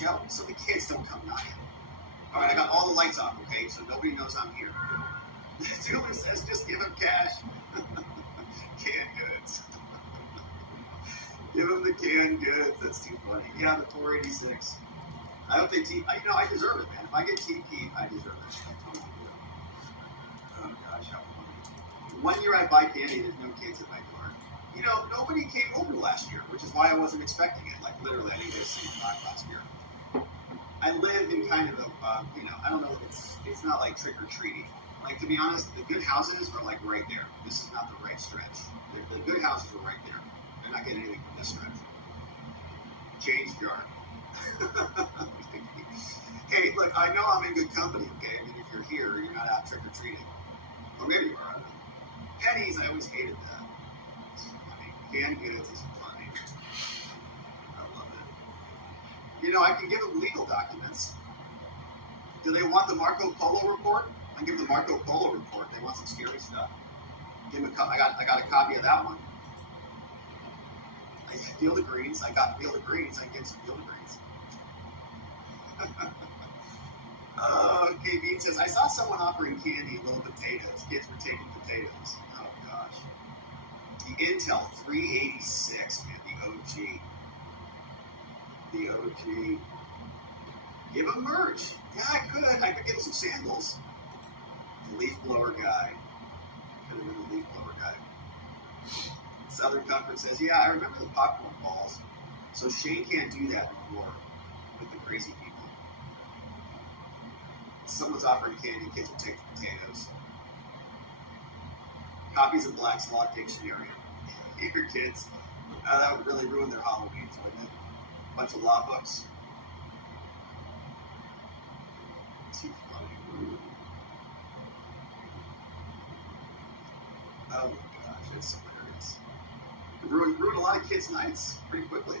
show so the kids don't come knocking. All right, I got all the lights off, okay, so nobody knows I'm here. The dealer says, just give him cash. Canned goods. Give him the canned goods. That's too funny. Yeah, the 486. I don't think I deserve it, man. If I get TP'd, I deserve it. I totally do. Oh gosh, how funny. 1 year I buy candy, there's no kids at my door. You know, nobody came over last year, which is why I wasn't expecting it. Like literally, I didn't get to see it last year. I live in kind of a, I don't know if it's not like trick or treating. Like, to be honest, the good houses are like right there. This is not the right stretch. The good houses are right there. They're not getting anything from this stretch. Change jar. Hey, look, I know I'm in good company, okay? I mean, if you're here, you're not out trick or treating. Or maybe you are, I don't know. Pennies, I always hated that. It's funny. Canned goods is funny. I love it. You know, I can give them legal documents. Do they want the Marco Polo report? I can give them the Marco Polo report. They want some scary stuff. Give them I got a copy of that one. Field of Greens. I got Field of Greens. I can give some Field of Greens. Okay, Bean says, I saw someone offering candy and little potatoes. Kids were taking potatoes. Oh, gosh. The Intel 386, man, the OG. Give him merch. Yeah, I could give him some sandals. The leaf blower guy. Could have been the leaf blower guy. Southern Comfort says, yeah, I remember the popcorn balls. So Shane can't do that anymore with the crazy people. Someone's offering candy, kids will take the potatoes. Copies of Black's Law Dictionary. Here, kids. That would really ruin their Halloween, wouldn't it? A bunch of law books. Too funny. Oh my gosh, that's so hilarious. It ruined a lot of kids' nights pretty quickly.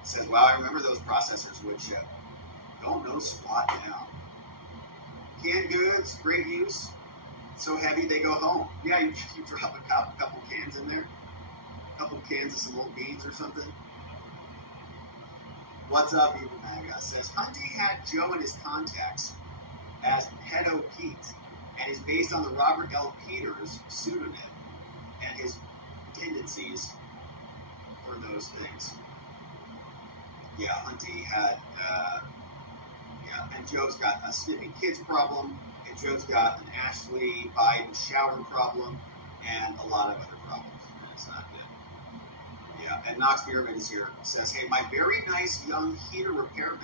It says, wow, I remember those processors would chip. Don't know squat now. Canned goods, great use. So heavy they go home. Yeah, you drop a couple cans in there. A couple cans of some old beans or something. What's up, Evil Maga? Says, Hunty had Joe in his contacts as Pedo Pete and is based on the Robert L. Peters pseudonym and his tendencies for those things. Yeah, Hunty had, and Joe's got a sniffing kids problem, and Joe's got an Ashley Biden shower problem, and a lot of other problems. And it's not good. Yeah, and Knox Bierman is here. Says, hey, my very nice young heater repairman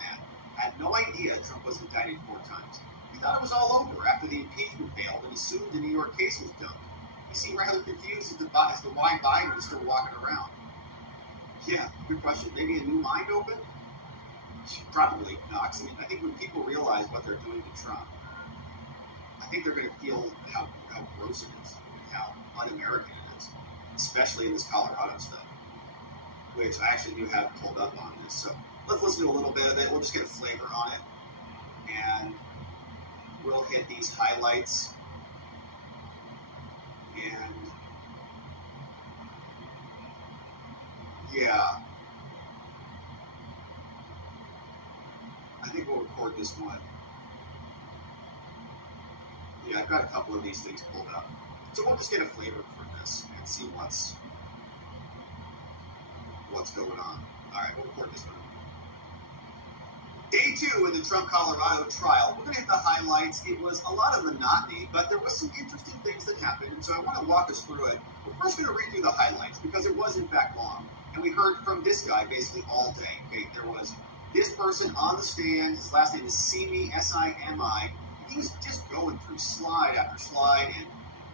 had no idea Trump was indicted 4 times. He thought it was all over after the impeachment failed and assumed the New York case was done. He seemed rather confused as to why Biden was still walking around. Yeah, good question. Maybe a new mind open? Probably, Knox. I mean, I think when people realize what they're doing to Trump, I think they're going to feel how gross it is and how un-American it is, especially in this Colorado stuff, which I actually do have pulled up on this. So let's listen to a little bit of it. We'll just get a flavor on it, and we'll hit these highlights. And yeah, I think we'll record this one. Yeah, I've got a couple of these things pulled up. So we'll just get a flavor for this and see what's going on. All right, we'll record this one. Day 2 in the Trump Colorado trial. We're going to hit the highlights. It was a lot of monotony, but there was some interesting things that happened, and so I want to walk us through it. We're first going to read through the highlights because it was in fact long, and we heard from this guy basically all day. Okay, there was this person on the stand. His last name is Simi, S-I-M-I. He was just going through slide after slide and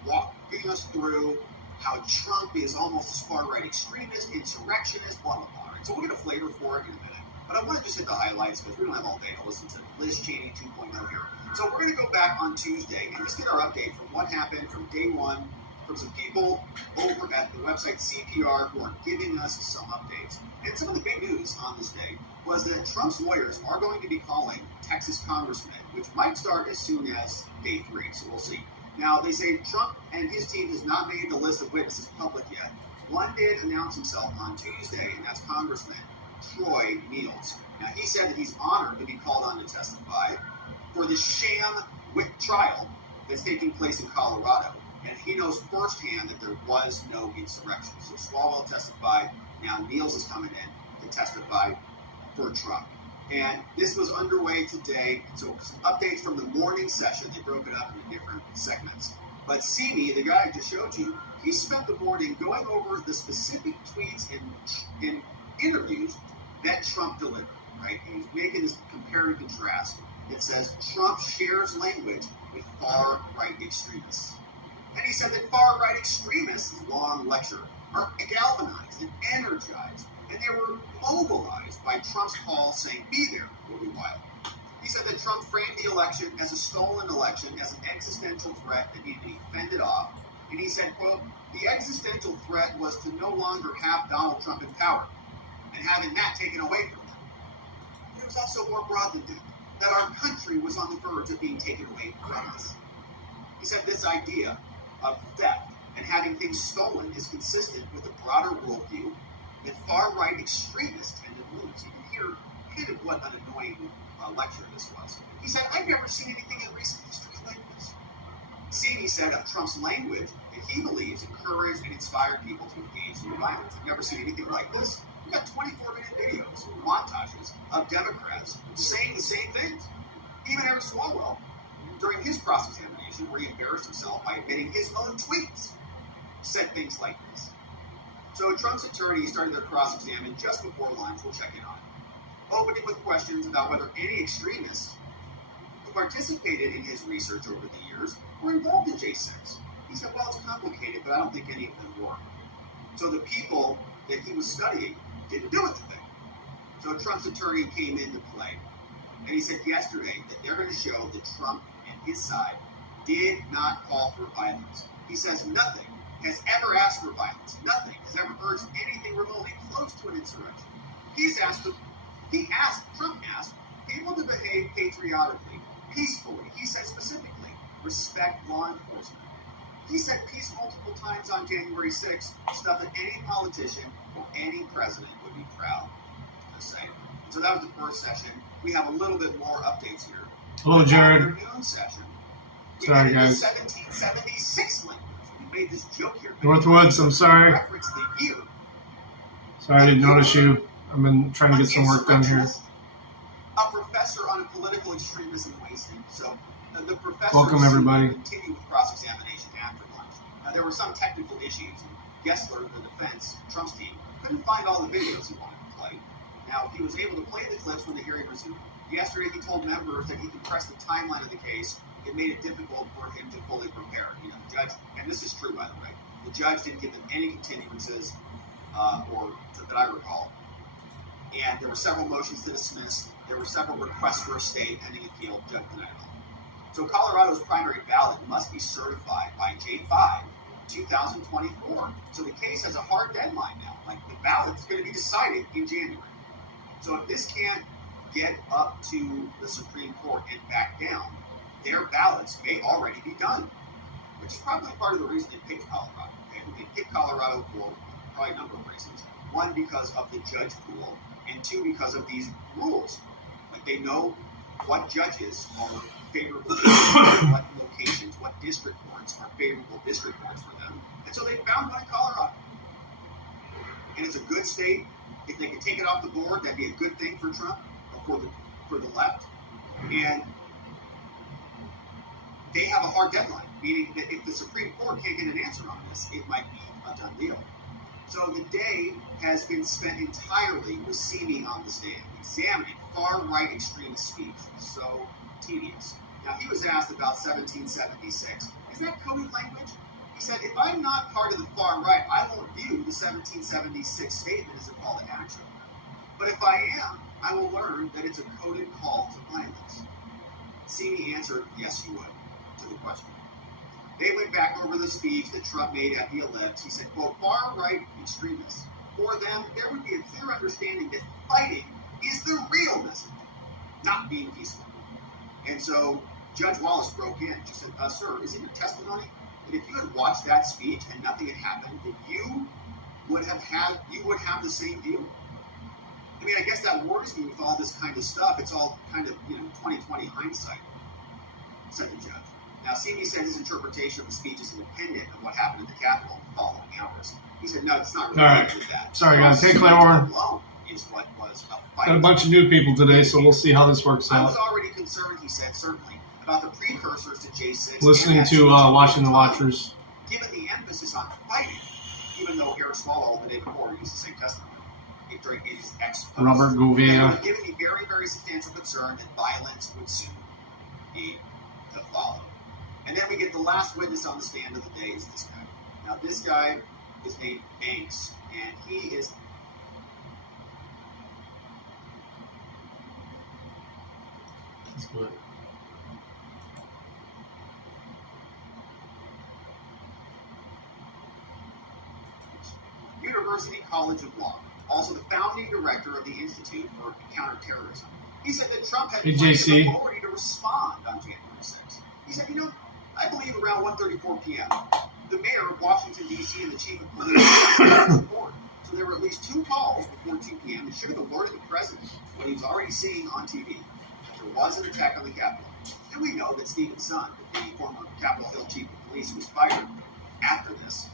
walking us through how Trump is almost as far-right extremist, insurrectionist, blah, blah, blah. Right? So we'll get a flavor for it in a minute. But I want to just hit the highlights because we don't have all day to listen to Liz Cheney 2.0 here. So we're going to go back on Tuesday and just get our update from what happened from day 1 from some people over at the website CPR who are giving us some updates. And some of the big news on this day was that Trump's lawyers are going to be calling Texas congressmen, which might start as soon as day 3. So we'll see. Now, they say Trump and his team has not made the list of witnesses public yet. One did announce himself on Tuesday, and that's Congressman Troy Niels. Now, he said that he's honored to be called on to testify for the sham trial that's taking place in Colorado. And he knows firsthand that there was no insurrection. So Swalwell testified. Now Niels is coming in to testify for Trump. And this was underway today. So some updates from the morning session. They broke it up into different segments. But Simi, the guy I just showed you, he spent the morning going over the specific tweets in interviews that Trump delivered. Right? He's making this compare and contrast. It says Trump shares language with far-right extremists. And he said that far-right extremists, long lecture, are galvanized and energized, and they were mobilized by Trump's call saying, "Be there, we'll be wild." He said that Trump framed the election as a stolen election, as an existential threat that needed to be fended off. And he said, quote, "The existential threat was to no longer have Donald Trump in power and having that taken away from them." But it was also more broad than that our country was on the verge of being taken away from us. He said this idea of theft and having things stolen is consistent with the broader worldview that far-right extremists tend to lose. You can hear kind of what an annoying lecture this was. He said, "I've never seen anything in recent history like this." Simi said of Trump's language that he believes encouraged and inspired people to engage in violence. I've never seen anything like this. We've got 24-minute videos, montages of Democrats saying the same things. Even Eric Swalwell, during his cross-examination, where he embarrassed himself by admitting his own tweets, said things like this. So Trump's attorney started their cross-examine just before lunch. We'll check in on it, opening with questions about whether any extremists who participated in his research over the years were involved in J6. He said, well, it's complicated, but I don't think any of them were. So the people that he was studying didn't do anything. So Trump's attorney came into play. And he said yesterday that they're going to show that Trump and his side did not call for violence. He says nothing has ever asked for violence. Nothing has ever urged anything remotely close to an insurrection. Trump asked people to behave patriotically, peacefully. He said specifically, respect law enforcement. He said peace multiple times on January 6th, stuff that any politician or any president would be proud to say. So that was the first session. We have a little bit more updates here. Hello, Jared. The afternoon session. Sorry, guys. 1776 language. We made this joke here. Northwoods, I'm sorry. Reference the year. Sorry, I didn't notice you. I've been trying to get some work done here. A professor on a political extremism wasting. So the professor Welcome, everybody. continued with cross-examination after lunch. Now, there were some technical issues. Gessler, the defense, Trump's team, couldn't find all the videos he wanted to play. Now, he was able to play the clips when the hearing resumed. Yesterday, he told members that he compressed the timeline of the case. It made it difficult for him to fully prepare. You know, the judge, and this is true, by the way, the judge didn't give them any continuances, that I recall. And there were several motions to dismiss. There were several requests for a stay pending appeal. Judge denied all. So Colorado's primary ballot must be certified by J5 2024. So the case has a hard deadline now. Like, the ballot's going to be decided in January. So if this can't get up to the Supreme Court and back down, their ballots may already be done, which is probably part of the reason they picked Colorado. Okay? They picked Colorado for probably a number of reasons. One, because of the judge pool, and two, because of these rules. Like, they know what judges are favorable to what locations, what district courts are favorable district courts for them. And so they found one in Colorado. And it's a good state. If they could take it off the board, that'd be a good thing for Trump, or for the left. And they have a hard deadline, meaning that if the Supreme Court can't get an answer on this, it might be a done deal. So the day has been spent entirely with Simi on the stand, examining far-right extremist speech. So tedious. Now, he was asked about 1776. Is that coded language? He said, if I'm not part of the far right, I won't view the 1776 statement as a call to action. But if I am, I will learn that it's a coded call to violence. Simi answered, yes, you would, to the question. They went back over the speech that Trump made at the ellipse. He said, quote, far-right extremists, for them, there would be a clear understanding that fighting is the real message, not being peaceful. And so Judge Wallace broke in. She said, sir, is it your testimony that if you had watched that speech and nothing had happened, that you would have the same view? I mean, I guess that worries me with all this kind of stuff. It's all kind of, 2020 hindsight, said the judge. Now, CB said his interpretation of the speech is independent of what happened at the Capitol in the following hours. He said, no, it's not related to that. Sorry, guys. Hey, Claiborne. Is what was a fight. Got a bunch of new people today, so we'll see how this works I out. was already concerned, he said, certainly, about the precursors to J6. Listening to Watching the Watchers. Given the emphasis on fighting, even though Eric Swalwell the day before used the same testimony during his ex-post. Robert Gouveia. Given the very, very substantial concern that violence would soon be to follow. And then we get the last witness on the stand of the day is this guy. Now, this guy is named Banks, and he is... That's good. University College of Law, also the founding director of the Institute for Counterterrorism. He said that Trump had plenty of authority to respond on January 6th. He said, I believe around 1:34 p.m., the mayor of Washington, D.C. and the chief of police report. So there were at least 2 calls before 2 p.m. that should have alerted the president what he was already seeing on TV. There was an attack on the Capitol. And we know that Stephen Son, the former Capitol Hill chief of police who was fired after this,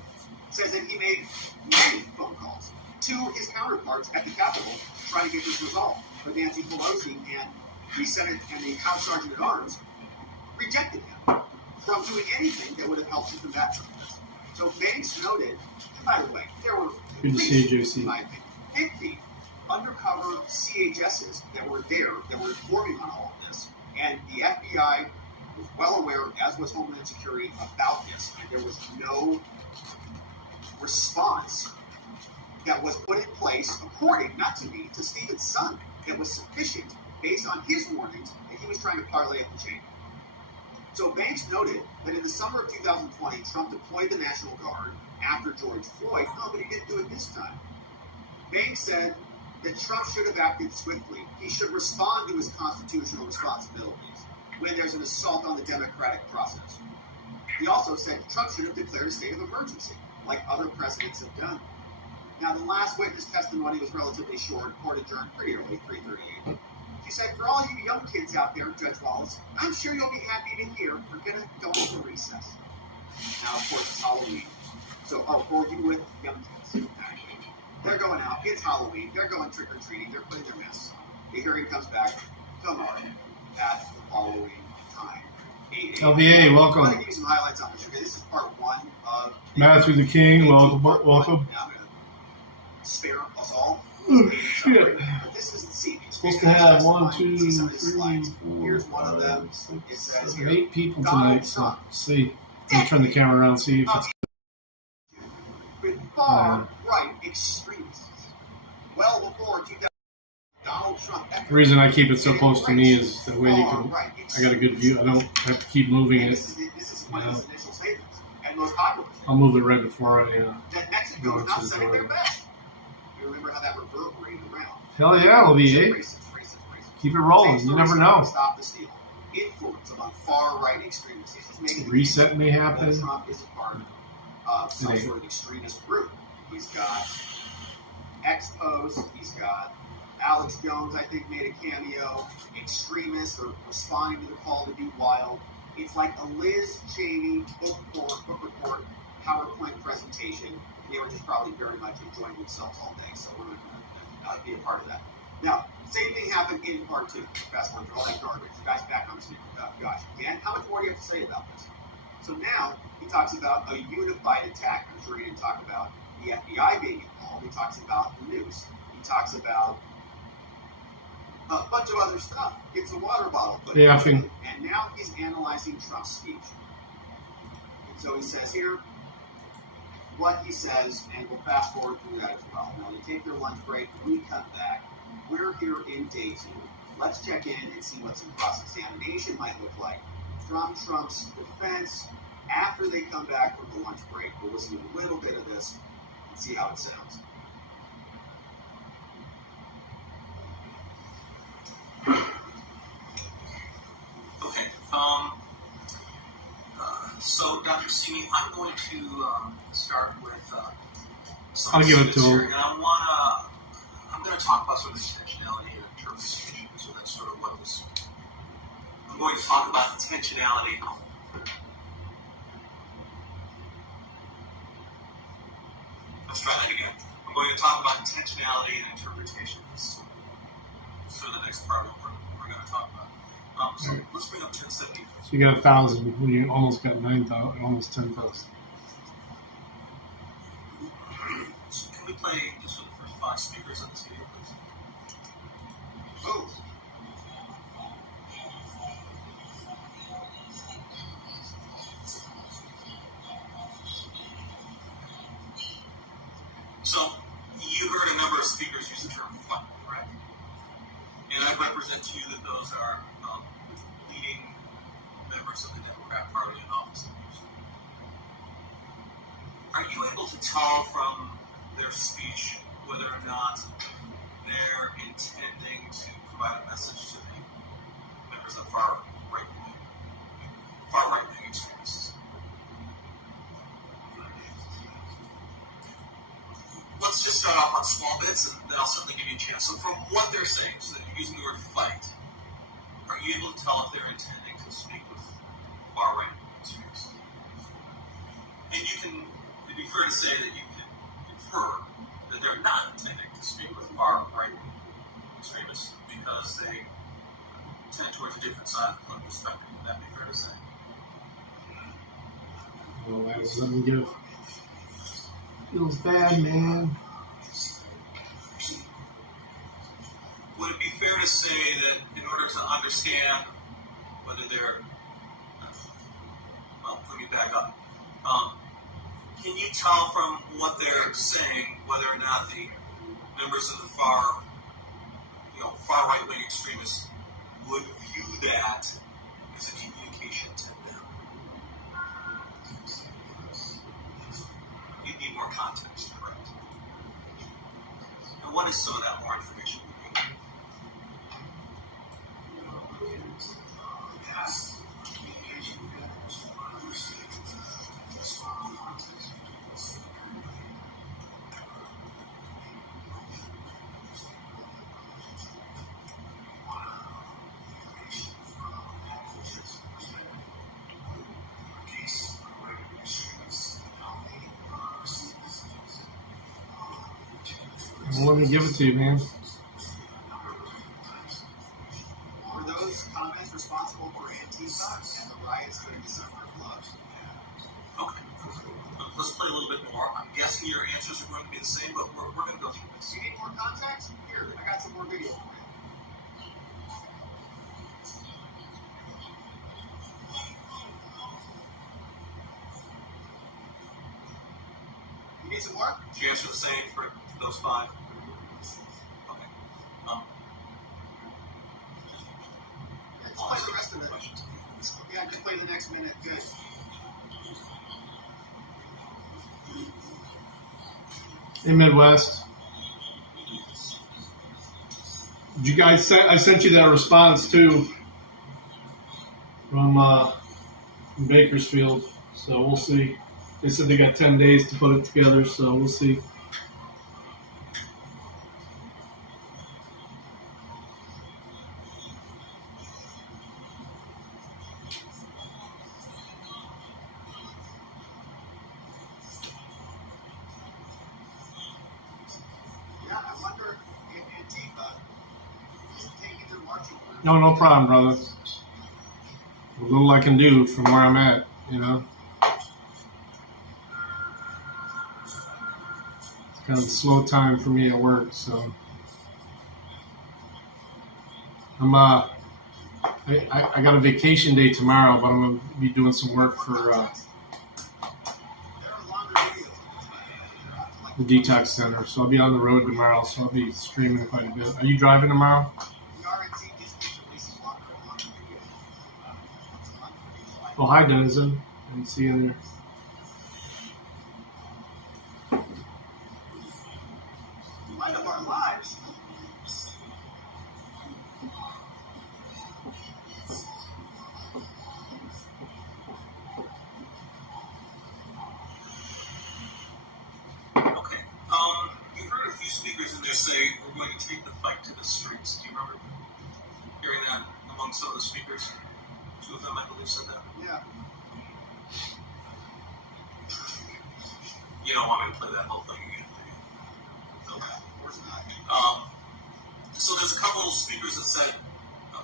says that he made many phone calls to his counterparts at the Capitol trying to get this resolved. But Nancy Pelosi and the Senate and the House Sergeant at Arms rejected him from doing anything that would have helped to combat some of this. So Banks noted, and by the way, there were good to see you, JC. 50 undercover CHSs that were there that were informing on all of this. And the FBI was well aware, as was Homeland Security, about this. And there was no response that was put in place, according, not to me, to Stephen Son, that was sufficient based on his warnings that he was trying to parlay up the chain. So Banks noted that in the summer of 2020, Trump deployed the National Guard after George Floyd. No, but he didn't do it this time. Banks said that Trump should have acted swiftly. He should respond to his constitutional responsibilities when there's an assault on the democratic process. He also said Trump should have declared a state of emergency, like other presidents have done. Now, the last witness testimony was relatively short. Court adjourned pretty early, 3:38. She said, for all you young kids out there, Judge Wallace, I'm sure you'll be happy to hear we're going to go into recess. Now, of course, it's Halloween. So, for you with young kids, they're going out. It's Halloween. They're going trick-or-treating. They're putting their masks on. The hearing comes back tomorrow at the following time, 8 a.m. LVA, welcome. I'm going to give you some highlights on this. Okay, this is part 1 of... Matthew the King, welcome. Now I'm going to spare us all. Oh, shit. But this isn't CB. Supposed to have 1, 2, 3, 4, Here's one of them. 5, 6, It says 7, here, 8 people tonight. So, see. Let me turn the camera around, see if it's... With far-right extremists. Well before 2000, Donald Trump... The reason I keep it so close to me is that way you can... I got a good view. I don't have to keep moving it. This is one of his initial statements. And most popular statement. I'll move it right before I... that Mexico is not sending their best. You remember how that reverberated around. Hell yeah, LVA. Racist. Keep it rolling. You never know. Stop the steal. Influence among far-right extremists. He's just making Reset may happen. Trump is a part of some sort of extremist group. He's got Expos. He's got Alex Jones, I think, made a cameo. Extremists are responding to the call to be wild. It's like a Liz Cheney book report, PowerPoint presentation. They were just probably very much enjoying themselves all day, so we're not going to be a part of that. Now, same thing happened in part 2. Fast forward through all that garbage. The guy's back on the stand. Gosh, Dan, how much more do you have to say about this? So now he talks about a unified attack. I'm sure he didn't talk about the FBI being involved. He talks about the news. He talks about a bunch of other stuff. Gets a water bottle put in. And now he's analyzing Trump's speech. And so he says here what he says, and we'll fast forward through that as well. Now, they take their lunch break. We come back. We're here in day 2. Let's check in and see what some cross-examination might look like from Trump's defense after they come back from the lunch break. We'll listen to a little bit of this and see how it sounds. Okay. So, Dr. Simi, I'm going to start with some I'll give it to here, him. and I'm going to talk about sort of intentionality and interpretation. So that's sort of what this. I'm going to talk about intentionality. Let's try that again. I'm going to talk about intentionality and interpretation. That's sort of the next part of what we're going to talk about. So let's bring up 1070. So you got 1,000 when you almost got 9,000, almost 10,000. So can we play just the first 5 speakers on this video, please? Oh. So you heard a number of speakers use the term fight, correct? And I represent to you that those are leading members of the Democrat Party in office. Are you able to tell from their speech whether or not they're intending to provide a message to the members of far right-wing extremists? Let's just start off on small bits, and then I'll certainly give you a chance. So from what they're saying, so they're using the word fight, are you able to tell if they're intending to speak with far-right extremists? And it'd be fair to say that you can infer that they're not intending to speak with far-right extremists because they tend towards a different side of the political spectrum. Would that be fair to say? Well, that was let me give. Feels bad, man. Would it be fair to say that in order to understand whether they're, well, let me back up. Can you tell from what they're saying whether or not the members of the far right-wing extremists would view that as a communication to them? You need more context, correct? And what is some of that more information? Well, let me give it to you, man. Were those comments responsible for Antifa and the riots during December clubs? Okay. Let's play a little bit more. I'm guessing your answers are going to be the same, but we're going to go through this. You need more context? Here, I got some more video for you. You need some more? Did you answer the same for those 5? Okay. Yeah, just play the rest of it. Yeah, just play the next minute. Good. Hey, Midwest. Did you guys I sent you that response too from Bakersfield, so we'll see. They said they got 10 days to put it together, so we'll see. Yeah, I wonder if Antifa is taking their marching orders. No problem, brother. A little I can do from where I'm at, you know. It's kind of a slow time for me at work, so I'm I got a vacation day tomorrow, but I'm gonna be doing some work for There are longer videos of this. the detox center, so I'll be on the road tomorrow, so I'll be streaming quite a bit. Are you driving tomorrow? The RNC just releasing longer and longer videos. Oh, hi, Denizen. I didn't see you there. Light of our lives. Okay. take the fight to the streets. Do you remember hearing that among some of the speakers? Two of them, I believe, said that. Yeah. You don't want me to play that whole thing again, do you? No. Of course not. So there's a couple of speakers that said,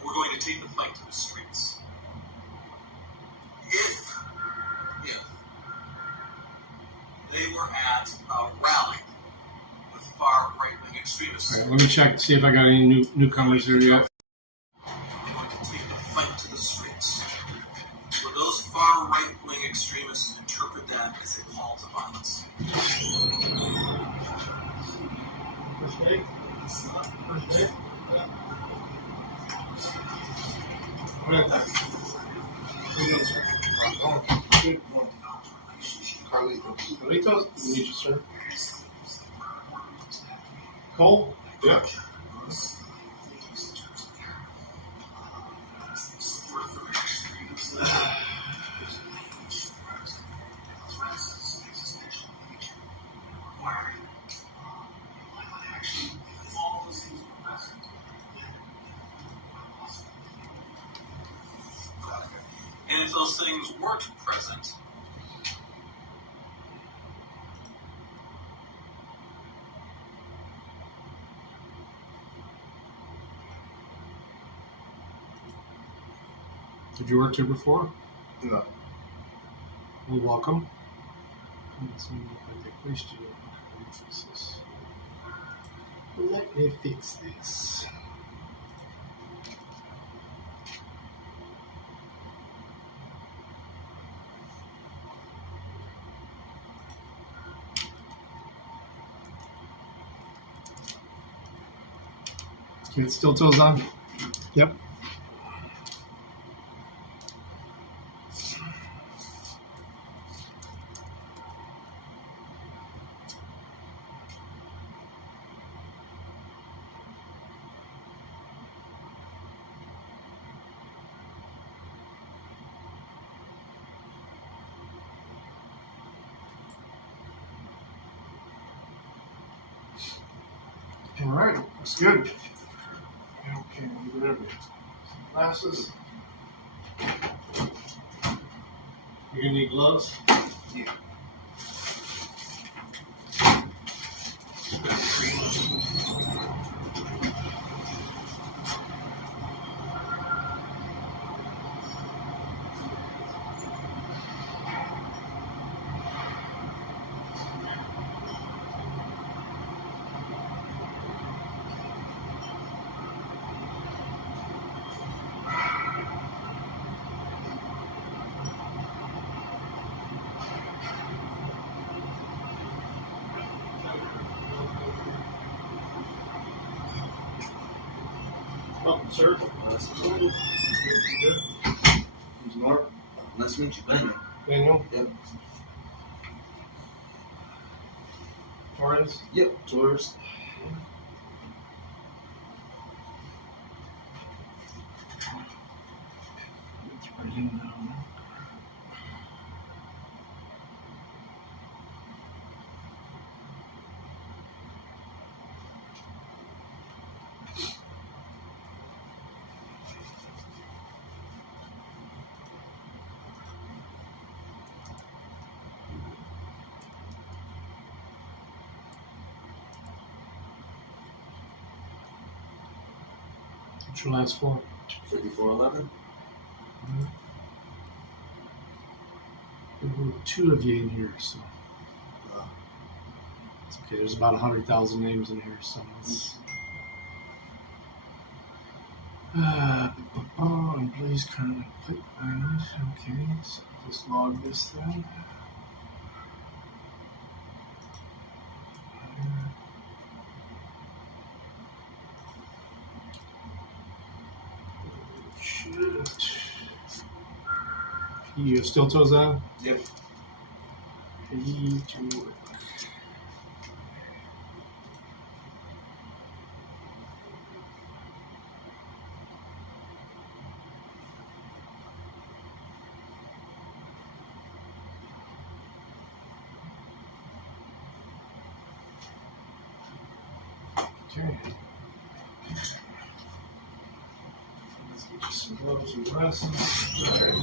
we're going to take the fight to the streets. If they were at a rally with far right-wing extremists, All right, let me check to see if I got any newcomers here yet. we're going to take the fight to the streets. Will those far right-wing extremists interpret that as a call to violence? First day? First day? Good morning. Carlitos? Meet you, sir. Cole? Yeah. And if those things weren't present, Did you work here before? No. Well, welcome. Doesn't look like they placed you. Let me fix this. Let me fix this. Okay, it still toes on? Yep. All right. That's good. Okay, whatever. Glasses. You're gonna need gloves? Yeah. Welcome, sir. Nice to meet you, Daniel. Daniel? Yep. Torres? Yep. Tourist. What's your last floor? 5411. There were two of you in here, so it's okay. There's about 100,000 names in here, so it's. Employees currently pipelined. Okay, so just log this then. Shit. You have steel toes on? Yep. Ready to work. Okay. Let's get you some gloves and glasses. All right.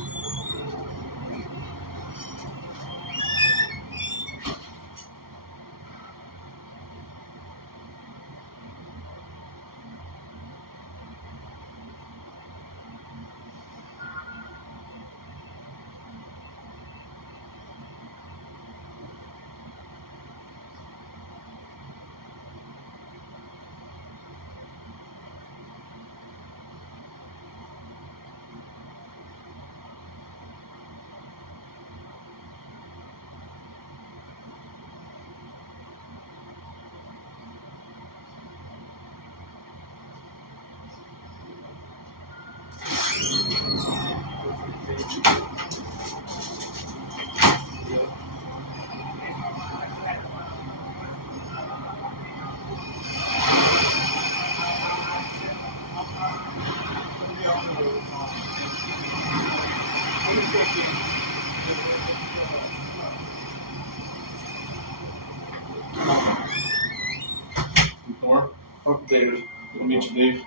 More? Oh, David. Good to meet you, Dave.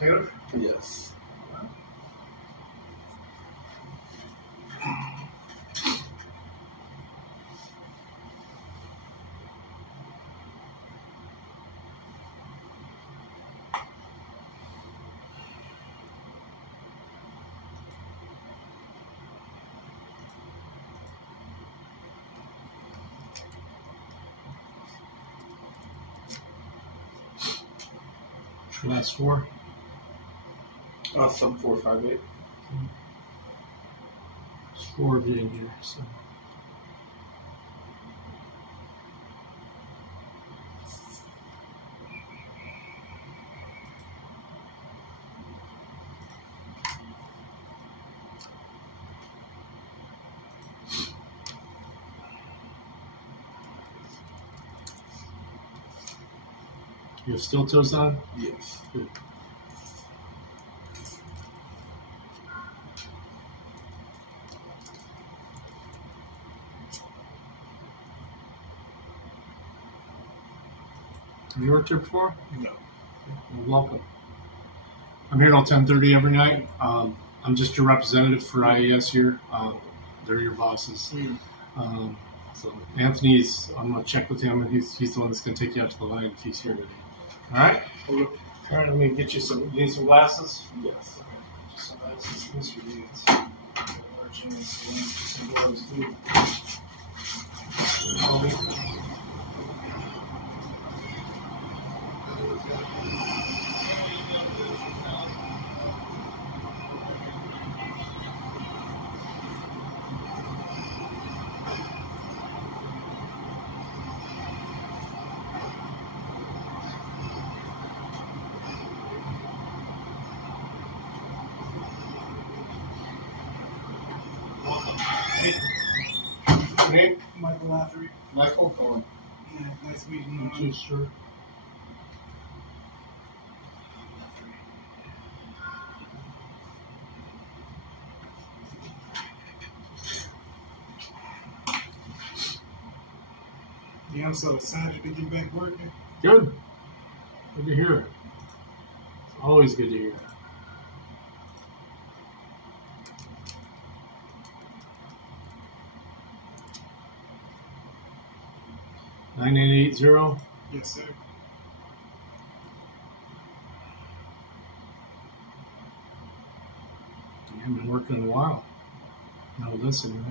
Taylor? Yes. Last four. Sub 458. There's four of you in here, so. You have steel toes on? Yes. Good. Have you worked here before? No. Well, welcome. I'm here till 10:30 every night. I'm just your representative for IAS here. They're your bosses. So Anthony's, I'm going to check with him, and he's the one that's going to take you out to the line if he's here today. All right? All right, let me get you some, you need some glasses? Yes. Okay, some glasses, Mr. Deeds. Some gloves, too. Name? Michael Lathery. Michael? Or Yeah, nice meeting you too, sir? Yeah, I'm so excited to get back working. Good. Good to hear. It's always good to hear. Nine eight 880. Yes, sir. You haven't been working in a while. Not with this anyway.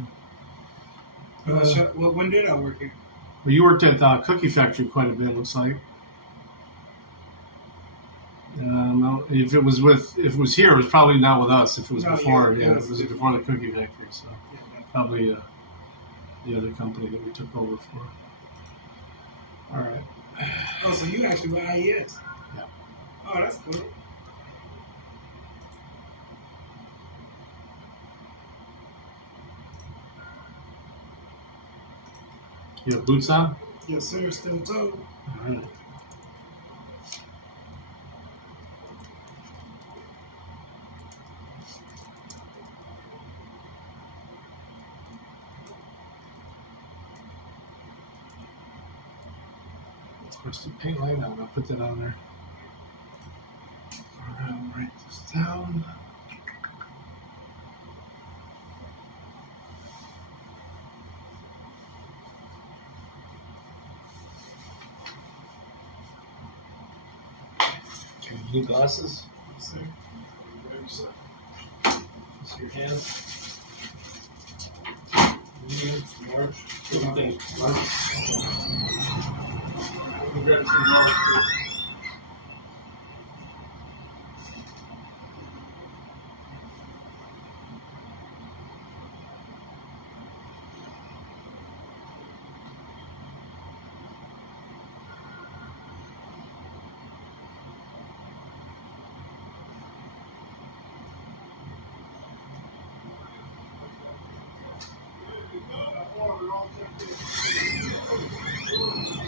Well, when did I work here? Well, you worked at the Cookie Factory quite a bit, looks like. No, if it was here, it was probably not with us. If it was No, before, yeah, it was before the Cookie Factory, so Yeah, probably the other company that we took over for. All right. Oh, so you actually were IES? Yeah. Oh, that's cool. You have boots on? Yes, sir. Still toe. All right. Rusty paint line. I'm gonna put that on there. Alright, I'll write this down. Okay, you need glasses? So, Whatever you say. See your hand? March. What do you think? March? We got some more.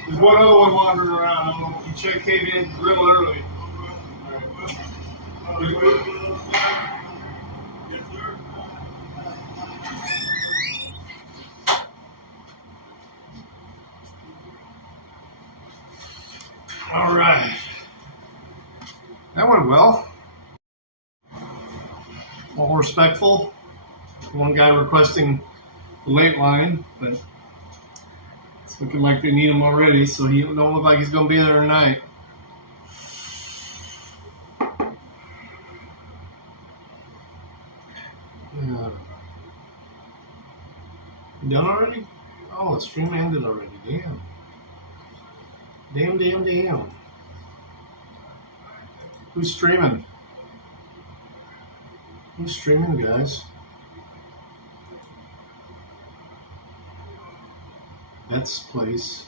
There's one other one wandering around. I don't know. He came in real early. All right. That went well. All respectful. One guy requesting the late line, but it's looking like they need him already, so he don't look like he's going to be there tonight. Yeah. You done already? Oh, the stream ended already. Damn. Damn. Who's streaming? Who's streaming, guys? That's place.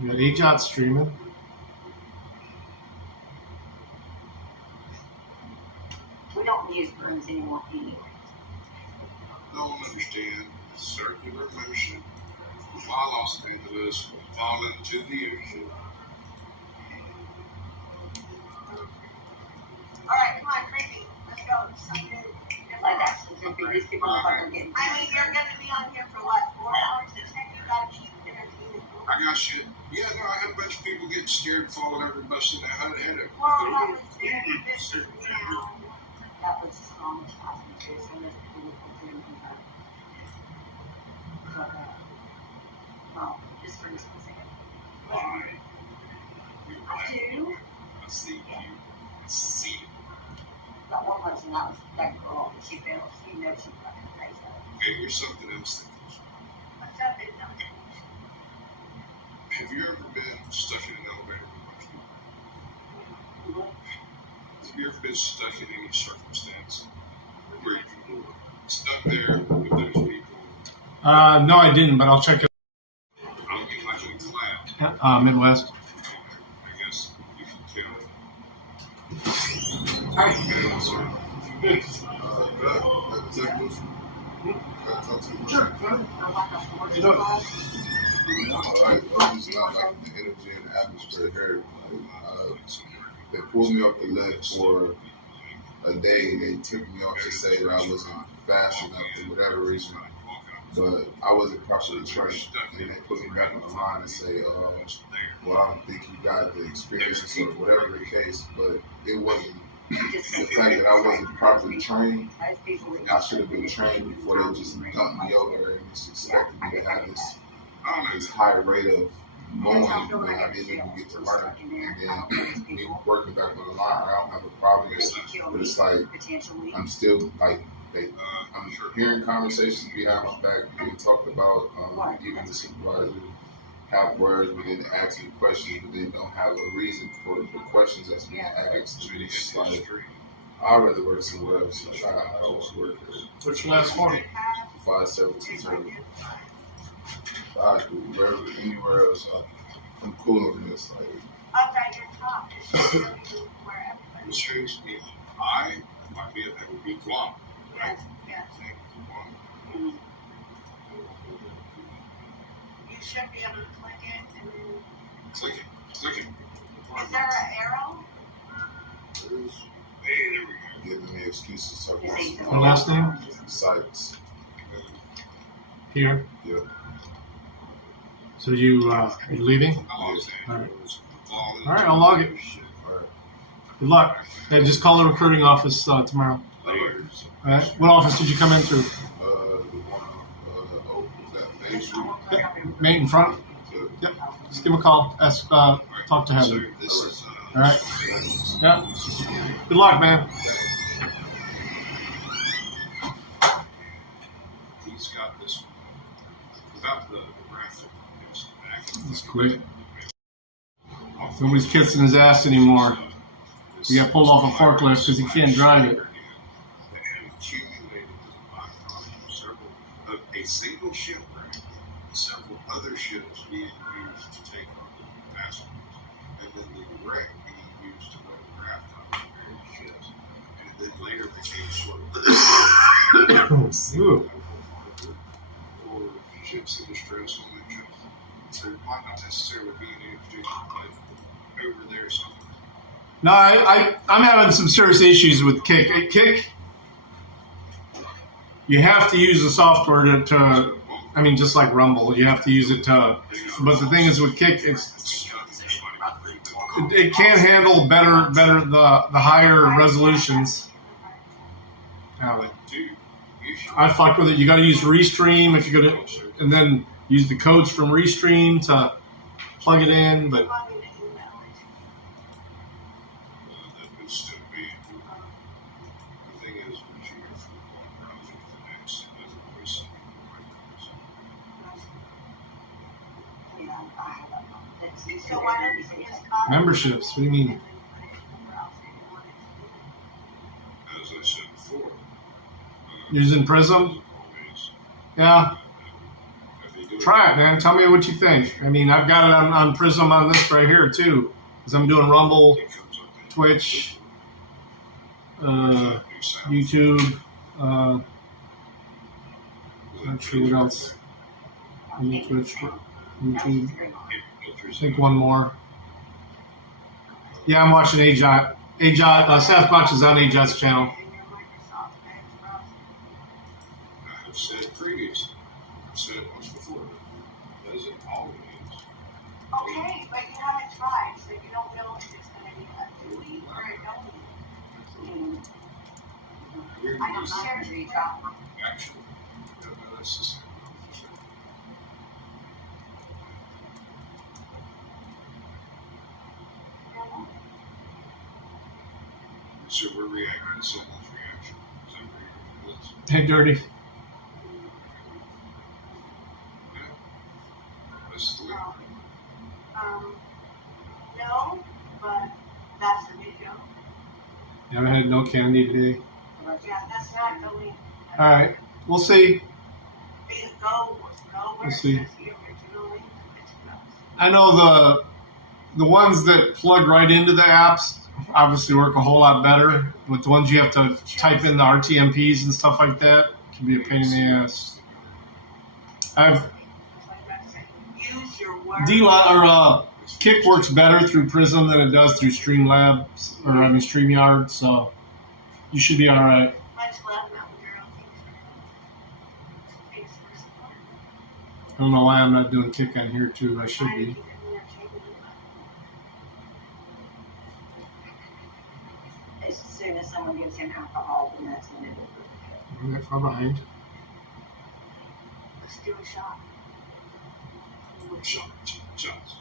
You got AJOT streaming. We don't use brooms anymore anyway. Don't understand the circular motion while Los Angeles will fall into the ocean. Alright, come on, creepy. Let's go. Something like that. These people are fucking getting. I mean, you're going to be on here for what, 4 hours? You got to keep entertaining. I got shit. Yeah, no, I had a bunch of people getting scared, falling over, busting their head. Well, I was very busy now. That was traumatizing too. So there's people who didn't do that. Well, just for just a second. Why? Two. I see you. I see you. That one person, that was that girl. She failed. She knows she fucking crazy. Okay, here's something else. What's up, big dog? Have you ever been stuck in an elevator with a bunch of people? Have you ever been stuck in any circumstance where you were stuck there with those people? No, I didn't, but I'll check it. I don't get much in class. Midwest. I guess you can tell. Hi. Okay, so You know, Alright, I'm just not liking the energy and the atmosphere here. They pulled me off the lift for a day. They took me off to say that I wasn't fast enough for whatever reason, but I wasn't properly trained. And then they put me back on the line and say, well, I don't think you got the experience or whatever the case, but it wasn't the fact that I wasn't properly trained. I should have been trained before they just dumped me over and just expected me to have this high rate of knowing when I didn't even get to learn. And then me working back on the line, I don't have a problem with it, but it's like I'm still like I'm hearing conversations behind my back being talked about. Even the supervisor have words, but then ask me questions, but they don't have a reason for the questions that's being asked. And it's just like I'd rather work somewhere else. Like, I don't want to work there. What's your last one? 5720. I do wherever, anywhere else. I'm cool on this. Like, Up at your top. It's just really where everybody Which shows me I might be that would be Guam, right? Yes. Guam. You should be able to click it and then. Click it. Is there an arrow? Hey, there we go. giving me excuses talking Your about last name? sites. Here. Yeah. So you leaving? All Right. All All right, I'll log it. Good luck. Hey, just call the recruiting office tomorrow. All right. What office did you come in through? The one that Main Street. Yep. Main in front. Yep. Just give him a call. Ask. Talk to Heather. This is, All right. Yep. Good luck, man. he's got this about the graphic. That's quick. Nobody's kissing his ass anymore. He got pulled off a forklift because he can't drive it. A single shipwreck, several other ships being used to take on the passengers, and then the wreck being used to photograph on the various ships, and then later became sort of for ships in distress on the ships. There might not necessarily be an interesting place over there somewhere. No, I'm having some serious issues with Kick. Hey, Kick, you have to use the software to I mean, just like Rumble, you have to use it to. But the thing is with Kick, it can handle better the higher resolutions. I fucked with it. You got to use Restream if you go to, and then use the codes from Restream to plug it in. But That would still be. The thing is, when you go from one browser to the next, it doesn't always seem So why don't you just copy memberships. What do you mean? as I said before. Using Prism? Yeah. Try it, man. Tell me what you think. I mean, I've got it on Prism on this right here too, because I'm doing Rumble, Twitch, YouTube. Not sure what else. Twitch, YouTube. I think one more. Yeah, I'm watching AJOT. Sasquatch is on AJOT's channel. I've said previously. I've said it once before. That isn't all it is. Okay, but you haven't tried, so you don't know if it's going to be a duty or a don't. We're I don't just care to try. actually. No, that's the same. So we're reacting to someone's reaction. Is that where you're Hey, Dirty. That's the way. No, but that's the video. You haven't had no candy today. Yeah, that's not the link. All right, we'll see. Go where We'll it see. says the original link. It's gross. I know the ones that plug right into the apps obviously work a whole lot better. But the ones you have to type in the RTMPs and stuff like that can be a pain in the ass. I've Use your words. Kick works better through Prism than it does through Streamlabs StreamYard, so you should be all right. Much love, Mountain Girl. Thanks for support. I don't know why I'm not doing Kick on here too. I should be. As soon as someone gives him alcohol, then that's when it will. I'm that far behind. Let's do a shot. Shots.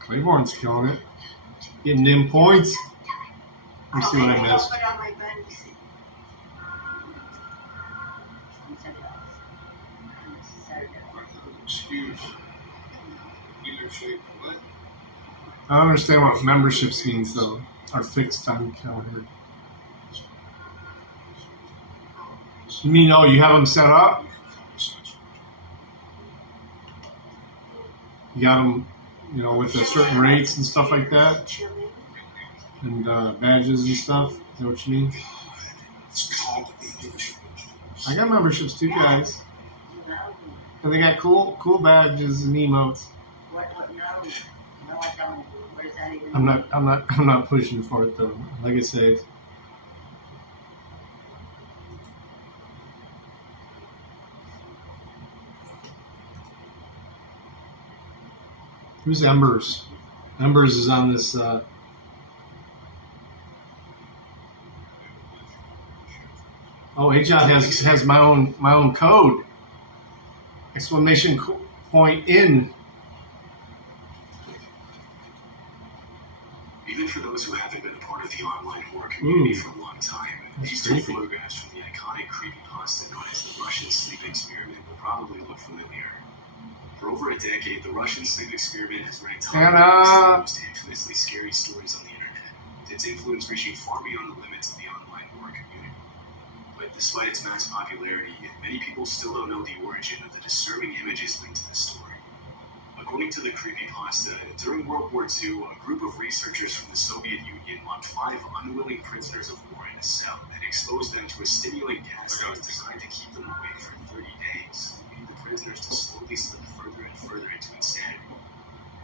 Claiborne's killing it. Getting them points. Let me see what I missed. Put on my bunnies. Excuse. Either shape what? I don't understand what memberships means though. Our fixed time calendar. You mean, oh, you have them set up? You got them, with the certain rates and stuff like that, and badges and stuff. Is that what you mean? It's called English. I got memberships too, guys, and they got cool badges and emotes. No, I don't. What does that even I'm not pushing for it though. Like I say. Who's Embers? Embers is on this. Oh, AJOT has my own code. Exclamation point in. Even for those who haven't been a part of the online horror community for a long time, these two photographs from the iconic creepypasta known as the Russian sleep experiment will probably look familiar. For over a decade, the Russian sleep experiment has ranked high on the most infamously scary stories on the internet, with its influence reaching far beyond the limits of the online horror community. But despite its mass popularity, many people still don't know the origin of the disturbing images linked to the story. According to the creepypasta, during World War II, a group of researchers from the Soviet Union locked 5 unwilling prisoners of war in a cell and exposed them to a stimulant gas that was designed to keep them awake for 30 days, leading the prisoners to slowly slip further and further into insanity.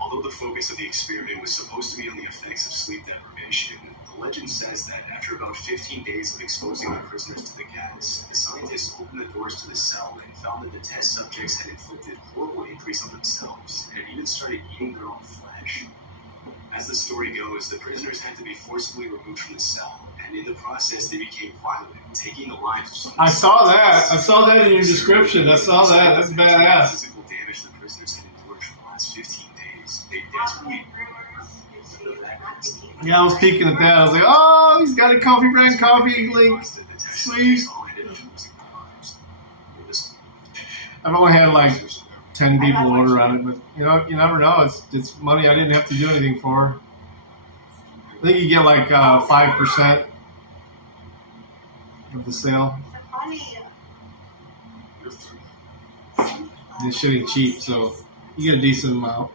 Although the focus of the experiment was supposed to be on the effects of sleep deprivation, the legend says that after about 15 days of exposing the prisoners to the gas, the scientists opened the doors to the cell and found that the test subjects had inflicted horrible injuries on themselves and had even started eating their own flesh. As the story goes, the prisoners had to be forcibly removed from the cell, and in the process they became violent, taking the lives of some. I saw that in your description. I saw that. That's badass. Physical damage the prisoners had endured for the last 15 days. They desperately. Yeah, I was peeking at that. I was like, oh, he's got a coffee brand coffee link. Sweet. I've only had like 10 people order on it, but you never know. It's money I didn't have to do anything for. I think you get like 5% of the sale. And it's shit ain't cheap, so you get a decent amount.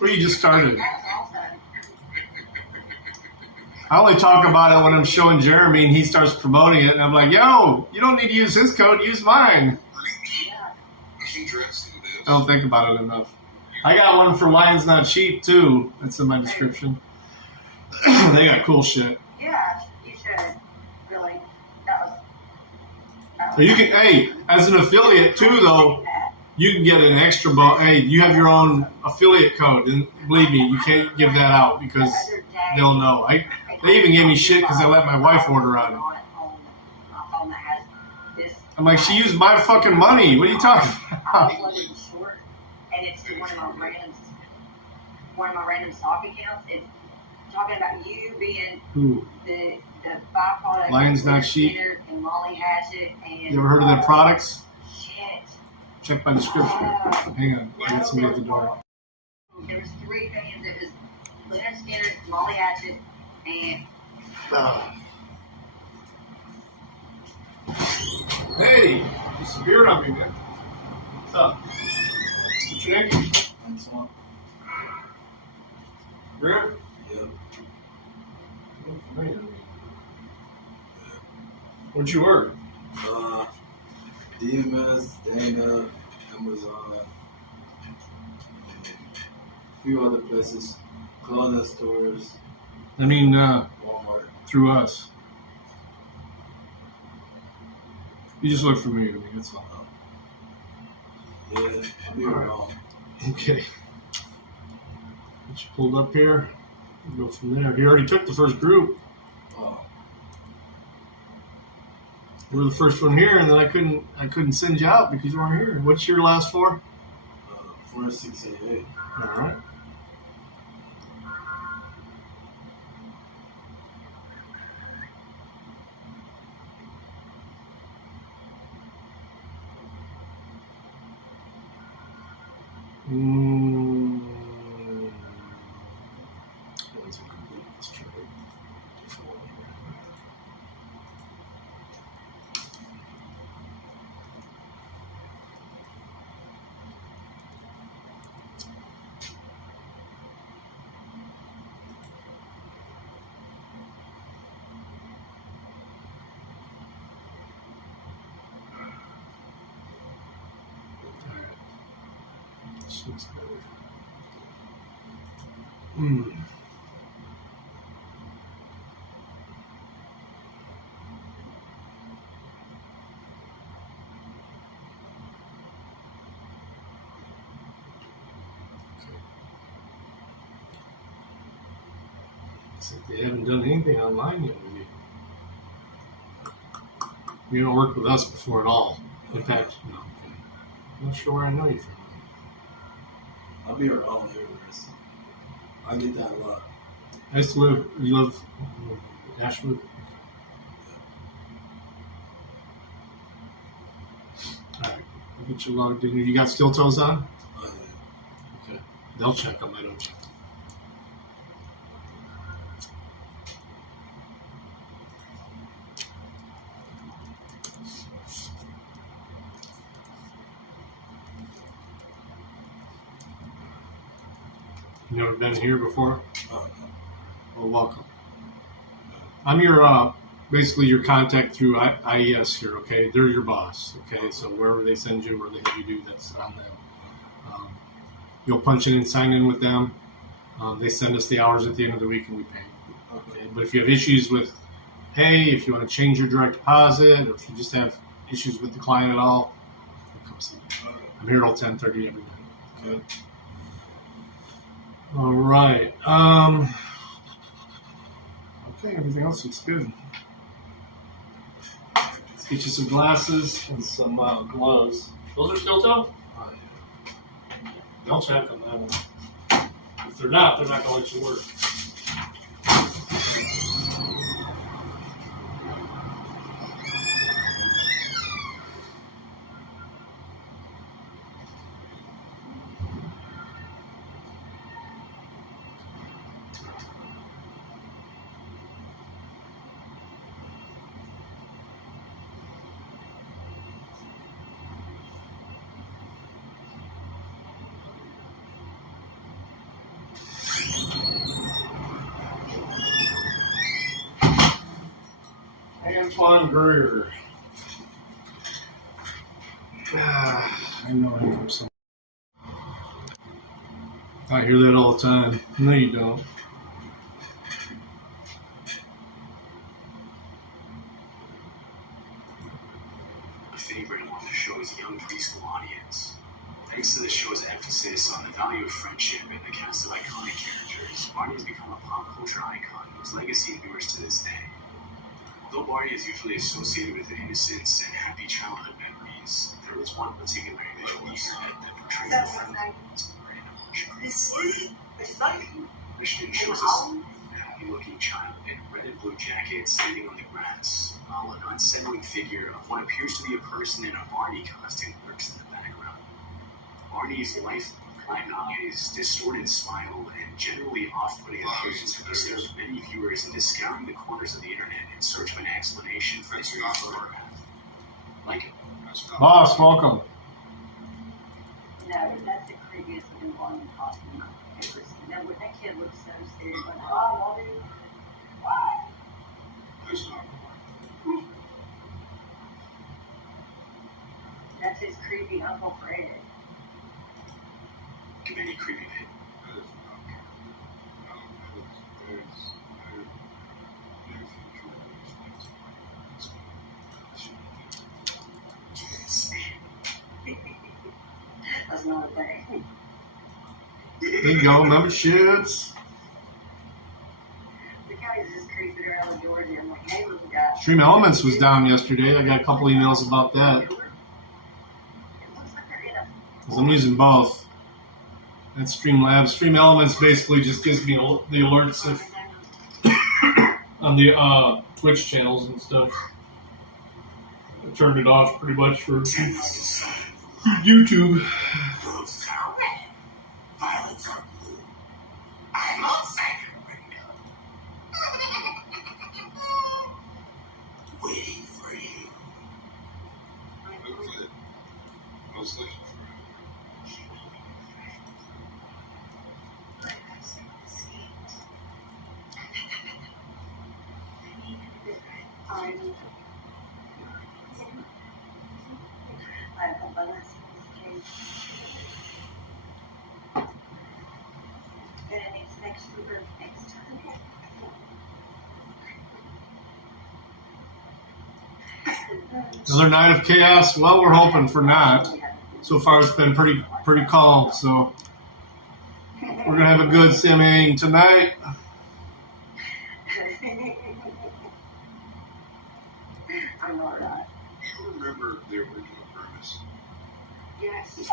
Or you just started. I only talk about it when I'm showing Jeremy and he starts promoting it, and I'm like, yo, you don't need to use his code, use mine. I don't think about it enough. I got one for Lions Not Cheap, too. That's in my description. They got cool shit. Yeah, you should. Really. So you can, hey, as an affiliate, too, though, you can get an extra hey, you have your own affiliate code, and believe me, you can't give that out because they'll know. They even gave me shit because I let my wife order on it. I'm like, she used my fucking money. What are you talking about? And it's one of my random stock accounts. It's talking about you being the byproduct. Lions Not Cheap. And Molly Hatchet. And you ever heard of their products? Shit. Check my description. Hang on, I got somebody at the door. There was 3 fans. It was Leonard Skinner, Molly Hatchet, and. Hey, you disappeared on me, man. What's up? What's your name? Antoine. Really? Yeah. Where'd you work? DMS, Dana, Amazon, and a few other places, clothing stores. I mean, Walmart. Through us. You just look familiar to me, that's all. Yeah, I'll be around. Okay. Get you pulled up here. We'll go from there. You already took the first group. Oh. You were the first one here, and then I couldn't send you out because you weren't here. What's your last 4? 4688. All right. Let's try it. This looks better. Looks like they haven't done anything online yet with you. You haven't worked with us before at all. In fact, no. Okay. I'm not sure where I know you from. I'll be around here the rest. I get that a lot. I used to live. You live in Ashwood. All right. I'll get you logged in. You got steel toes on? Okay. They'll check them. I don't check them. You never been here before? Well, welcome. I'm your, basically your contact through IES here, okay? They're your boss, okay? So wherever they send you, where they have you do, that's on them. You'll punch in and sign in with them. They send us the hours at the end of the week and we pay. Okay? But if you have issues with pay, if you want to change your direct deposit, or if you just have issues with the client at all, come see me. I'm here till 10:30 every night, okay? All right. Okay, everything else looks good. Let's get you some glasses and some gloves. Those are steel toe? Oh, yeah. They'll check them. If they're not going to let you work. Antoine Greer. I know him from some. I hear that all the time. No, you don't. A favorite among the show's young preschool audience. Thanks to the show's emphasis on the value of friendship and the cast of iconic characters, Barney has become a pop culture icon whose legacy endures to this day. Although Barney is usually associated with innocence and happy childhood memories, there is one particular visual that portrays the friendly Christian shows us a happy-looking child in red and blue jacket standing on the grass, while an unsettling figure of what appears to be a person in a Barney costume lurks in the background. Barney's lifeline eyes, distorted smile, and generally off-putting appearance have disturbed many viewers into scouring the corners of the internet in search of an explanation for this new photograph. Like it. Boss, welcome. No, that's the creepiest looking Barney costume I've ever seen. That kid looks so serious. Like, oh, I love you. Why? That's not That's his creepy Uncle Fred. Give any creepy bit. that is not there's no future That's not a thing. There you go, memberships. The guy is just creeping around the door there. I'm like, hey, little guy. Stream Elements was down yesterday. I got a couple emails about that. It looks like they're in a 'Cause I'm using both. That's Streamlabs. Stream Elements basically just gives me the alerts if, on the Twitch channels and stuff. I turned it off pretty much for YouTube. Waiting for you. I was looking for Another night of chaos. Well, we're hoping for not. So far, it's been pretty calm. So we're gonna have a good Samhain tonight. I'm not right. You remember the original premise? Yes.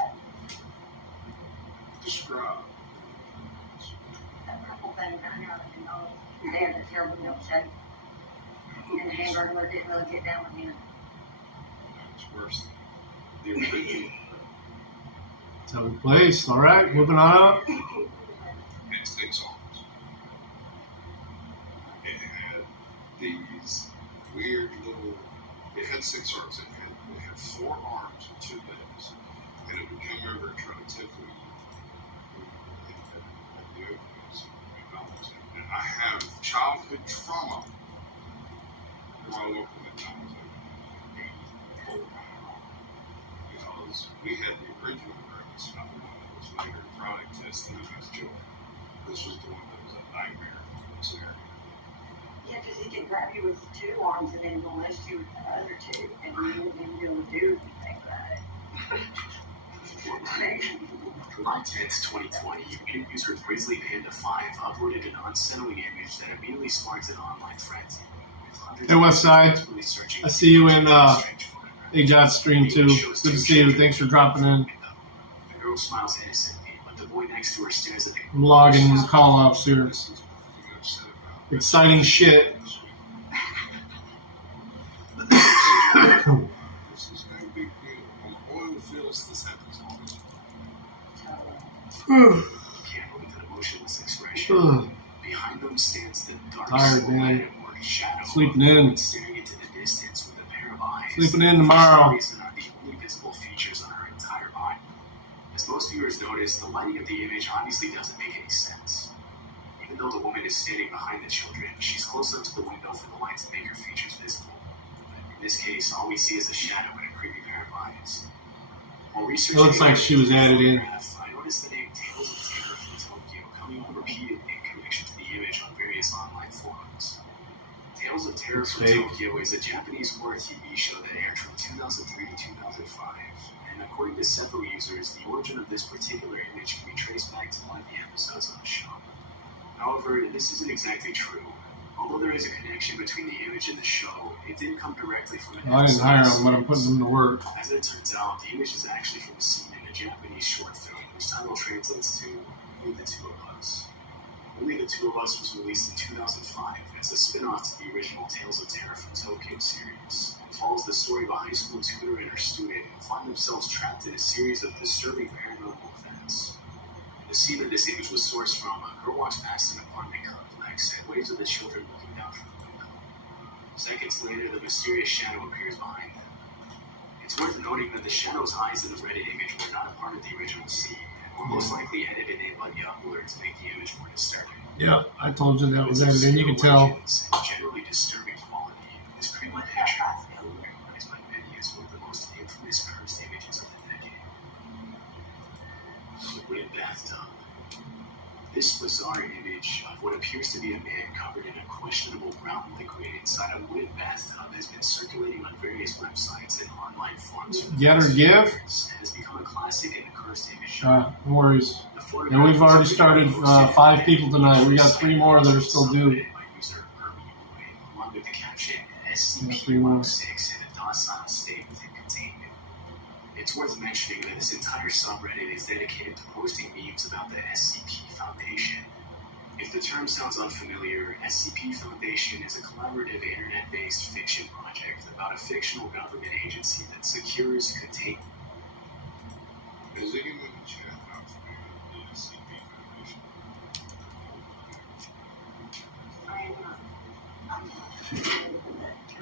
Describe. That purple thing down here, and all, they had the terrible milkshake. And the hamburger didn't really get down with him. It's worse than the original. Seventh place. All right, moving on up. Had 6 arms. It had these weird little. It had 6 arms. It had 4 arms and 2 legs, and it would come over and try to tickle you. And I have childhood trauma from my local McDonald's because we had the original premise, not the one that was later product tested as joy. This was the one that was a nightmare scenario. Yeah, because he can grab you with 2 arms and then molest you with the other 2, and you wouldn't even be able to do anything about it. July 10th, 2020, Reddit user Grizzly Panda 5 uploaded an unsettling image that immediately sparked an online frenzy. Hey, Westside. I see you in AJOT's stream too. Good to see you. Thanks for dropping in. The girl smiles innocently, but the boy next to her stares at the I'm logging his call off here. Exciting shit. This is no big deal. On the oil fields, this happens all the time. Can't believe an emotionless expression. Behind them stands the dark Tired, man. silhouette or shadow Sleeping of a in. woman staring into the distance with a pair of eyes. Sleeping in tomorrow. For some reason are the only visible features on her entire body. As most viewers notice, the lighting of the image obviously doesn't make any sense. Even though the woman is standing behind the children, she's close up to the window for the light to make her features visible. In this case, all we see is a shadow and a creepy pair of eyes. While researching It looks like she was added in. I noticed the name Tales of Terror from Tokyo coming up repeated in connection to the image on various online forums. Tales of Terror It's from fake. Tokyo is a Japanese horror TV show that aired from 2003 to 2005. And according to several users, the origin of this particular image can be traced back to one of the episodes on the show. However, this isn't exactly true. Although there is a connection between the image and the show, it didn't come directly from an Well, I didn't hire him, but I'm putting him to work. As it turns out, the image is actually from a scene in a Japanese short film whose title translates to Only the Two of Us. Only the Two of Us was released in 2005 as a spin-off to the original Tales of Terror from Tokyo series, and follows the story of a high school tutor and her student who find themselves trapped in a series of disturbing paranormal events. The scene of this image was sourced from a girl walks past an apartment complex and waves at the children looking down from the window. Seconds later, the mysterious shadow appears behind them. It's worth noting that the shadow's eyes in the Reddit image were not a part of the original scene, and were most likely edited in by the uploader to make the image more disturbing. Yeah, I told you that was edited in. You can tell. Legends and generally disturbing quality, this creepy picture is recognized by many as one of the most infamous cursed images of the decade. The wooden bathtub. This bizarre image of what appears to be a man covered in a questionable brown liquid inside a wooden bathtub has been circulating on various websites and online forums for Get or years give? and has become a classic in the cursed image. No worries. The photograph And we've already was started posted 5 people tonight. We got 3 more that are still due. by user Herbie, along with the caption Yeah, 3 more. SCP-106 in a docile state within containment. It's worth mentioning that this entire subreddit is dedicated to posting memes about the SCP Foundation. If the term sounds unfamiliar, SCP Foundation is a collaborative internet-based fiction project about a fictional government agency that secures, contains, Is anyone in the chat not familiar with the SCP Foundation?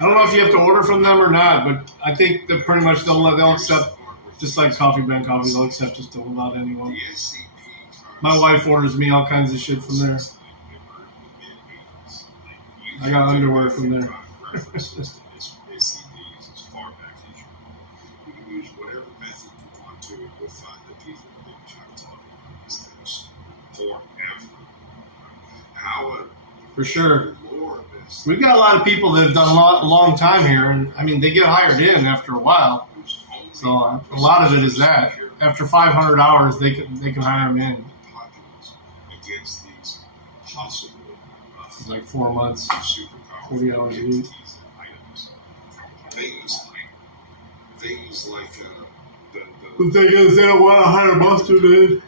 I don't know if you have to order from them or not, but I think that pretty much they'll accept, just like Coffee Brand Coffee, they'll accept just about anyone. The SCP My wife orders me all kinds of shit from there. I got underwear from there. References to SCPs as far back as you want. You can use whatever method you want to, and you'll find the people that are trying to talk about these things forever. However, For sure. the lore of this, We've got a lot of people that have done a long time here, and I mean, they get hired in after a while. whose only So a lot of it is that. After 500 hours, they can hire them in. populace against these possible It's like 4 months. super powerful 40 hours a week. entities and items. things like The thing is, they don't want to hire most of them in.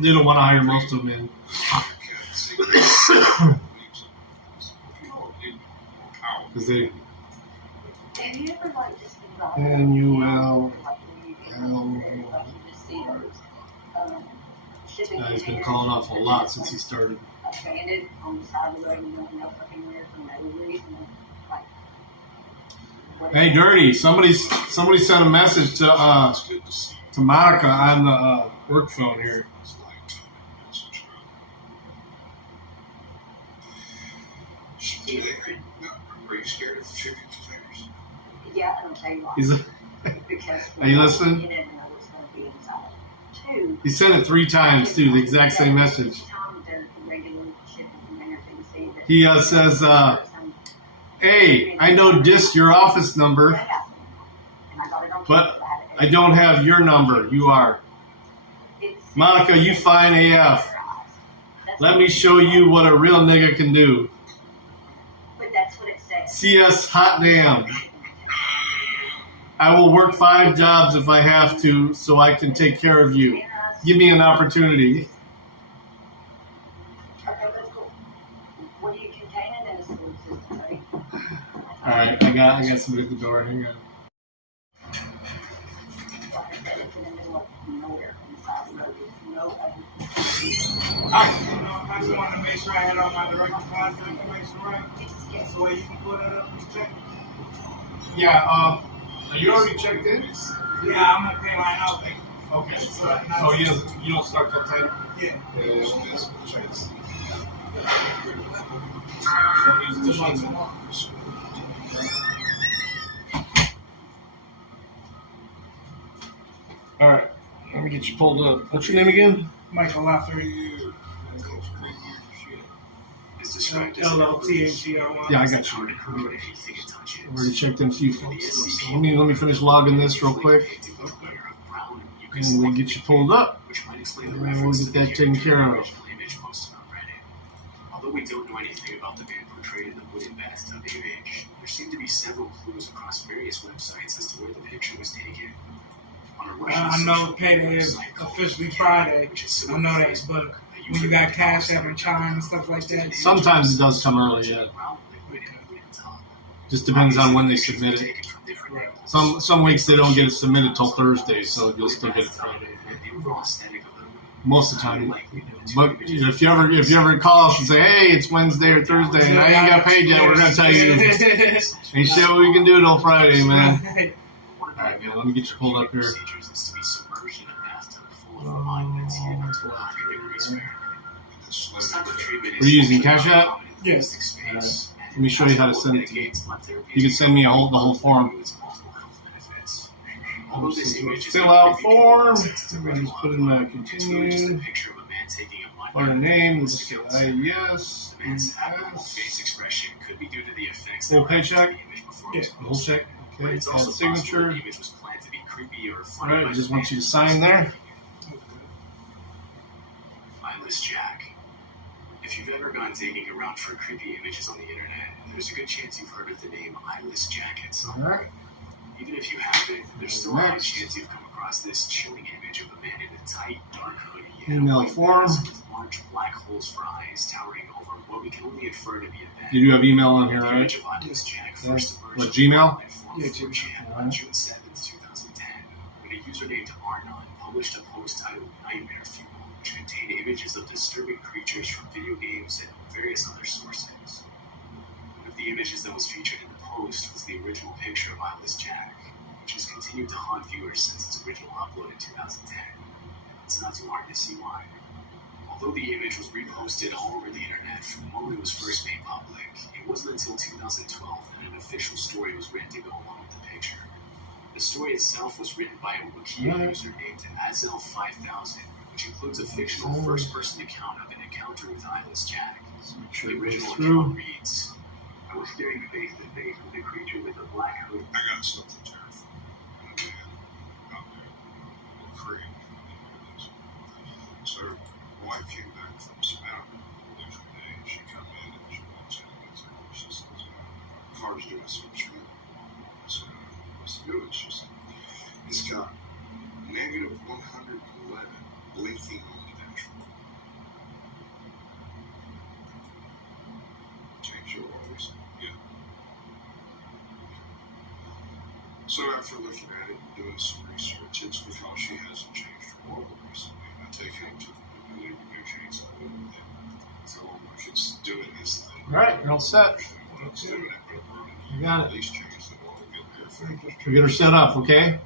They don't want to hire most of them in. Because they. Have you ever like just been driving? N-U-L. Shipping He's been calling off a lot since he started. abandoned on the side of the road and going no fucking where for no reason. Like, Hey, Dirty! Somebody sent a message to Monica on the work phone here. Are you scared of chicken fingers? yeah, and I'll tell you why. He's Because Are you listening? You never know what's going to be inside. Two, he sent it 3 times too, the exact same message. each time they're regular shipping containers, they can see that He says, "Hey, I know this your office number, that happened. And I got it on but camera, had it- I don't have your number. You are it's- Monica. You fine AF. That's Let me show you what a real nigga can do. But that's what it says. CS hot damn. I will work 5 jobs if I have to, so I can take care of you. Give me an opportunity." Okay, that's cool. What do you contain it in a school system, right? All right, I got somebody at the door. Hang on. Like I said, it's in the middle of nowhere on the side of the road. There's no other. I just wanted to make sure I had all my direct deposit information right. So you can pull that up and check. Yeah. Are you already checked in? Yeah, I'm gonna pay mine out. Okay. So you don't start till 10. Yeah. All right. Let me get you pulled up. What's your name again? Michael Lafferty. Is described as LOTHGR1. Yeah, I got you. corrode anything it touches. I've already checked in a few folks. So let me finish logging this real quick, and we'll get you pulled up. Which might explain the And we'll reference get to that the taken care of. original image posted on Reddit. Although we don't know anything about the man portrayed in the wooden bathtub image, there seem to be several clues across various websites as to where the picture was taken. On a Russian I know social payday media is website called officially Friday. which is I similar know to that, Facebook, but a when you user got named Cash Tom App and Chime and stuff like that. Sometimes it does come early, yeah. Just depends on when they submit it. Some weeks they don't get it submitted till Thursday, so you'll still get it Friday. Most of the time. But if you ever call us and say, "Hey, it's Wednesday or Thursday and I ain't got paid yet," we're gonna tell you, "Ain't shit we can do till Friday, man." All right, man. Let me get you pulled up here. We're using Cash App. Yes. Let me show you how to send it to me. You can send me the whole form. Fill out form. Everybody just put in the continue. Put a name. Let's say IES. Full paycheck. Full check. Okay. Add signature. All right. I just want you to sign there. Eyeless Jack. If you've ever gone digging around for creepy images on the internet, there's a good chance you've heard of the name Eyeless Jack at some All point. right. Even if you haven't, there's still a high chance you've come across this chilling image of a man in a tight, dark hoodie and a Email white form. mask with large black holes for eyes towering over what we can only infer to be a bed. You do have email on here, The right? image of Eyeless Jack first emerged What, in Gmail? online form Yeah, 4chan Gmail. on June 7th, 2010, when a user named Arnon published a post titled Nightmare Fuel, which contained images of disturbing creatures from video games and various other sources. One of the images that was featured in the post was the original picture of Eyeless Jack, which has continued to haunt viewers since its original upload in 2010. It's not too hard to see why. Although the image was reposted all over the internet from the moment it was first made public, it wasn't until 2012 that an official story was written to go along with the picture. The story itself was written by a Wikia user named Azel5000, which includes a fictional first-person account of an encounter with Eyeless Jack. The original account reads, "I was staring face to face with a creature with a black hood." I got something terrifying. Out there. Crazy. So, my wife came back from spouting the other day. She come in and she walks in with her. She says, "Car car's doing some shit. So what's it doing? It's got negative 111 blinking on the dashboard. Change your oils? Yeah. So after looking at it and doing some research, it's because she hasn't changed her oil recently. I take it to the new change that oil with it. So if it's doing this thing. All right, you're all set. It's doing it, but You got at it. least change the oil, get air filters. We'll get her set up, okay?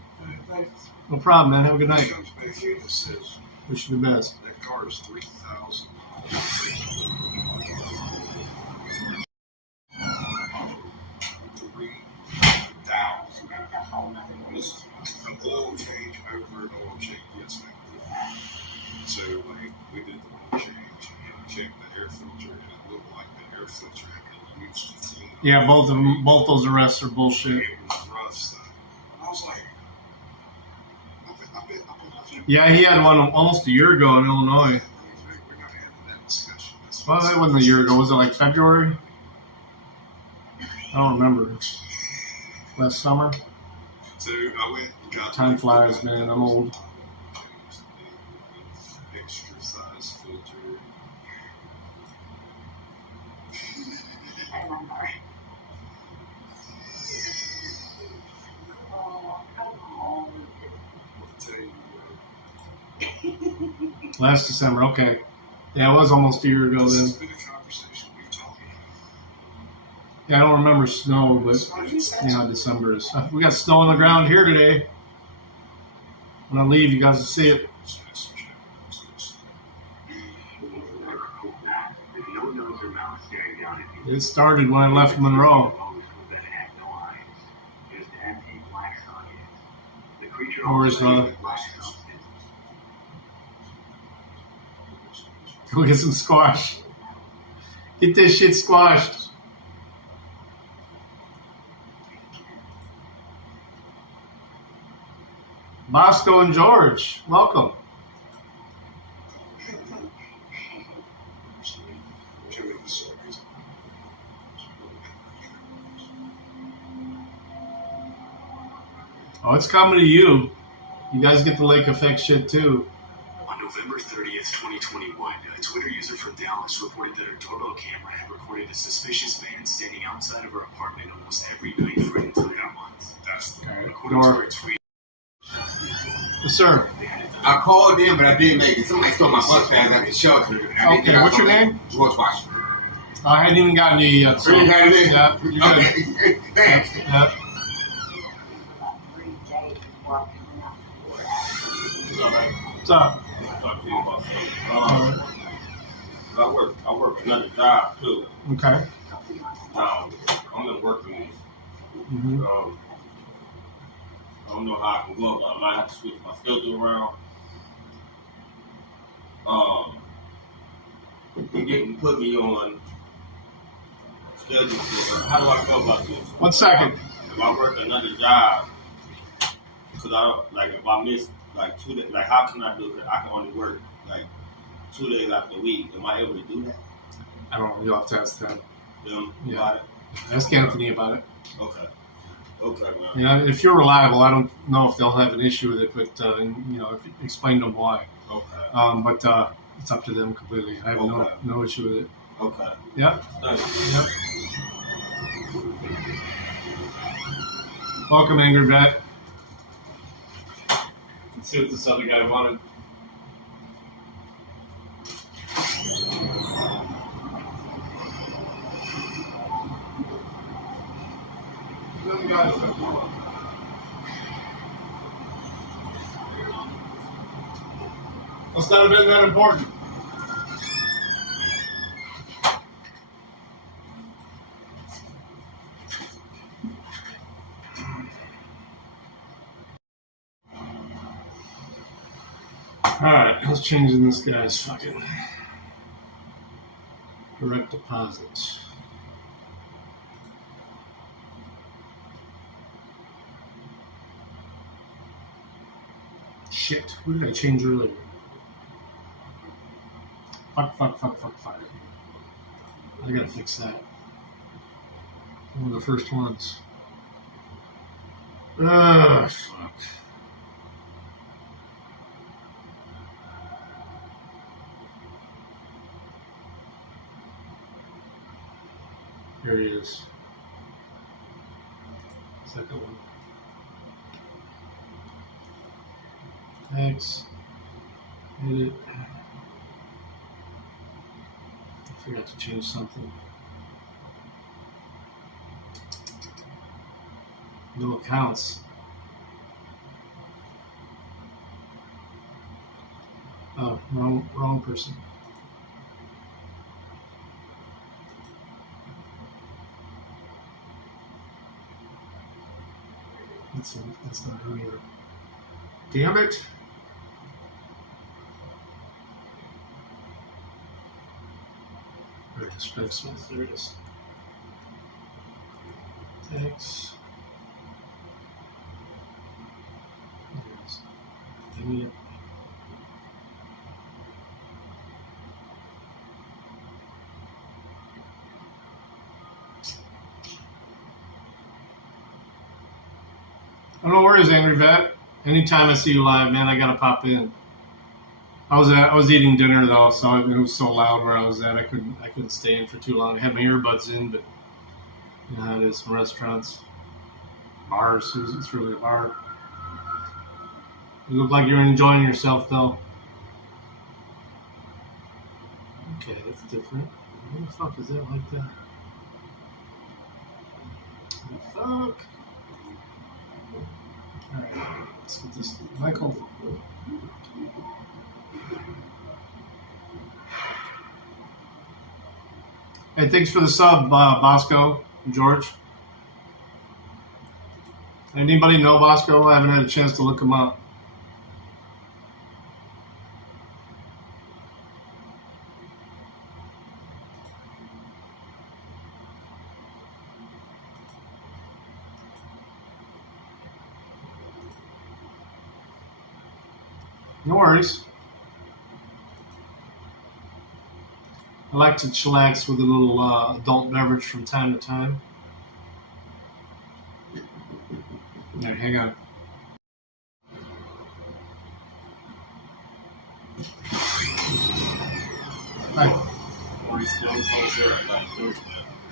No problem, man. Have a good night. Comes back here that says Wish you the best. that car is 3,000 miles. 3,000. That's a whole nother It's an oil change over an oil change. Yes, ma'am. So we did the oil change and checked the air filter, and it looked like the air filter had been used to clean up. Yeah, both those arrests are bullshit. It was rough stuff. And I was like, I bet. Yeah, he had one almost a year ago in Illinois. We're not having that discussion. That's Well, it wasn't a year ago. Was it like February? I don't remember. Last summer? So I went and got Time flies, man. I'm old. Extra size filter. And I'm sorry. Oh, come on. I'll tell you Last December, okay. Yeah, it was almost a year ago this then. has been a conversation we've talked about. Yeah, I don't remember snow, but yeah, December is. We got snow on the ground here today. When I leave, you guys will see it. With no nose or mouth staring down at you. It started when I left Monroe. Then had no eyes, just empty black sockets. The creature Where's also the... Go get some squash. Get this shit squashed. Bosco and George, welcome. Oh, it's coming to you. You guys get the lake effect shit too. On November 30th, 2021, a Twitter user from Dallas reported that her doorbell camera had recorded a suspicious man standing outside of her apartment almost every night for an entire month. That's the According to her tweet, Yes, sir. I called in, but I didn't make it. Somebody stole my bus pass at the shelter. Okay, what's your name? George Washington. I hadn't even gotten to you yet. So. You had it in? Yeah, you're good. Okay, thanks. Yeah. What's up? Talk to you about something. I work another job too. Okay. I'm in working. Mm-hmm. I don't know how I can go, but I might have to switch my schedule around. He didn't put me on schedule. How do I go about this? 1 second. If I work another job, because I don't, like, if I miss like 2 days, like, how can I do it? I can only work like 2 days out the week. Am I able to do that? I don't know. You'll have to ask them. Them Yeah. about it? Ask Anthony about it. Okay. Okay, man. Yeah, if you're reliable, I don't know if they'll have an issue with it, but you know, if you explain to them why. Okay. But it's up to them completely. I have Okay. no issue with it. Okay. Yep. Thanks. Yep. Welcome, Angry Vet. Let's see what this other guy wanted. Must not have been that important. Alright, let's change in this guy's fucking direct deposits. Shit, who did I change earlier? Fuck. I gotta fix that. One of the first ones. Ah, fuck. Here he is. Second one. Thanks. Hit it. I forgot to change something. No accounts. Oh, wrong person. That's not her either. Damn it! There it is. Fifth Smith. There it is. Thanks. There it is. Dang it. I don't know where is Angry Vet. Anytime I see you live, man, I gotta pop in. I was eating dinner though, so it was so loud where I was at. I couldn't stay in for too long. I had my earbuds in, but you know how it is in restaurants, bars. It's really a bar. You look like you're enjoying yourself though. Okay, that's different. What the fuck is that like that? What the fuck? Alright, let's get this. Michael. Hey, thanks for the sub, Bosco and George. Anybody know Bosco? I haven't had a chance to look him up. No worries. I like to chillax with a little adult beverage from time to time. All right, hang on. Hi.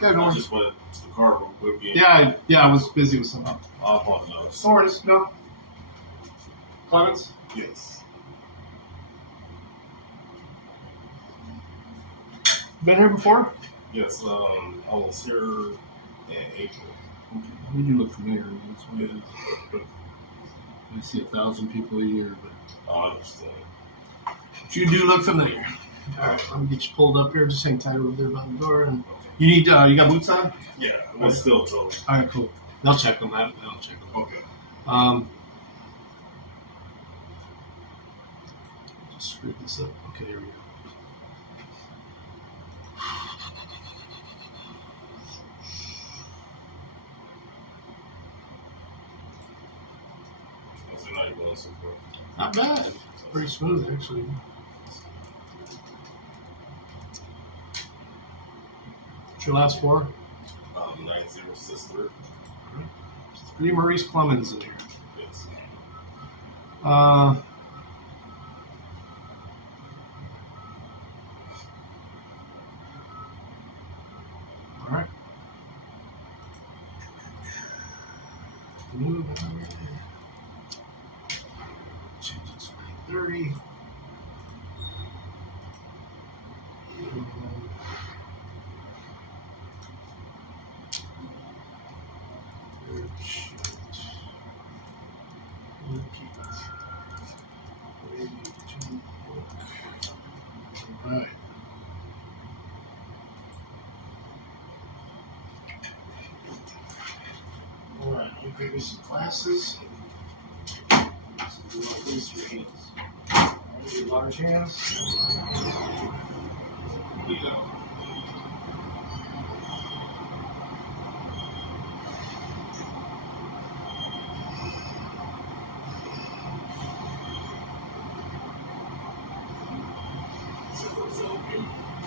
Yeah, no I worries. just went to the car real quick. Yeah, I was busy with something. I apologize. No worries, no. Comments? Yes. Been here before? Yes, I was here in April. You do look familiar. That's what it is. I see 1,000 people a year, but I understand. you do look familiar. All right, let me get you pulled up here. Just hang tight over there by the door. And you need, you got boots on? Yeah, it was still told. All right, cool. They'll check them out. They'll check them. Okay. Just screw this up. Okay, here we go. Not bad. Pretty smooth, actually. What's your last four? 9063. Three Maurice Clemens in here. Yes. All right. Move on. Change it to 930. Alright. Alright, I'll give you some glasses. Place your hands. Your large hands.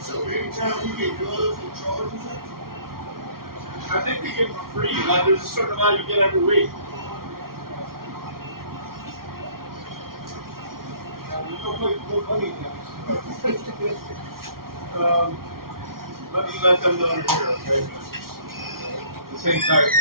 So anytime we get guns and charges, I think they get them for free. Like there's a certain amount you get every week. Let me let them know here, okay? The same type.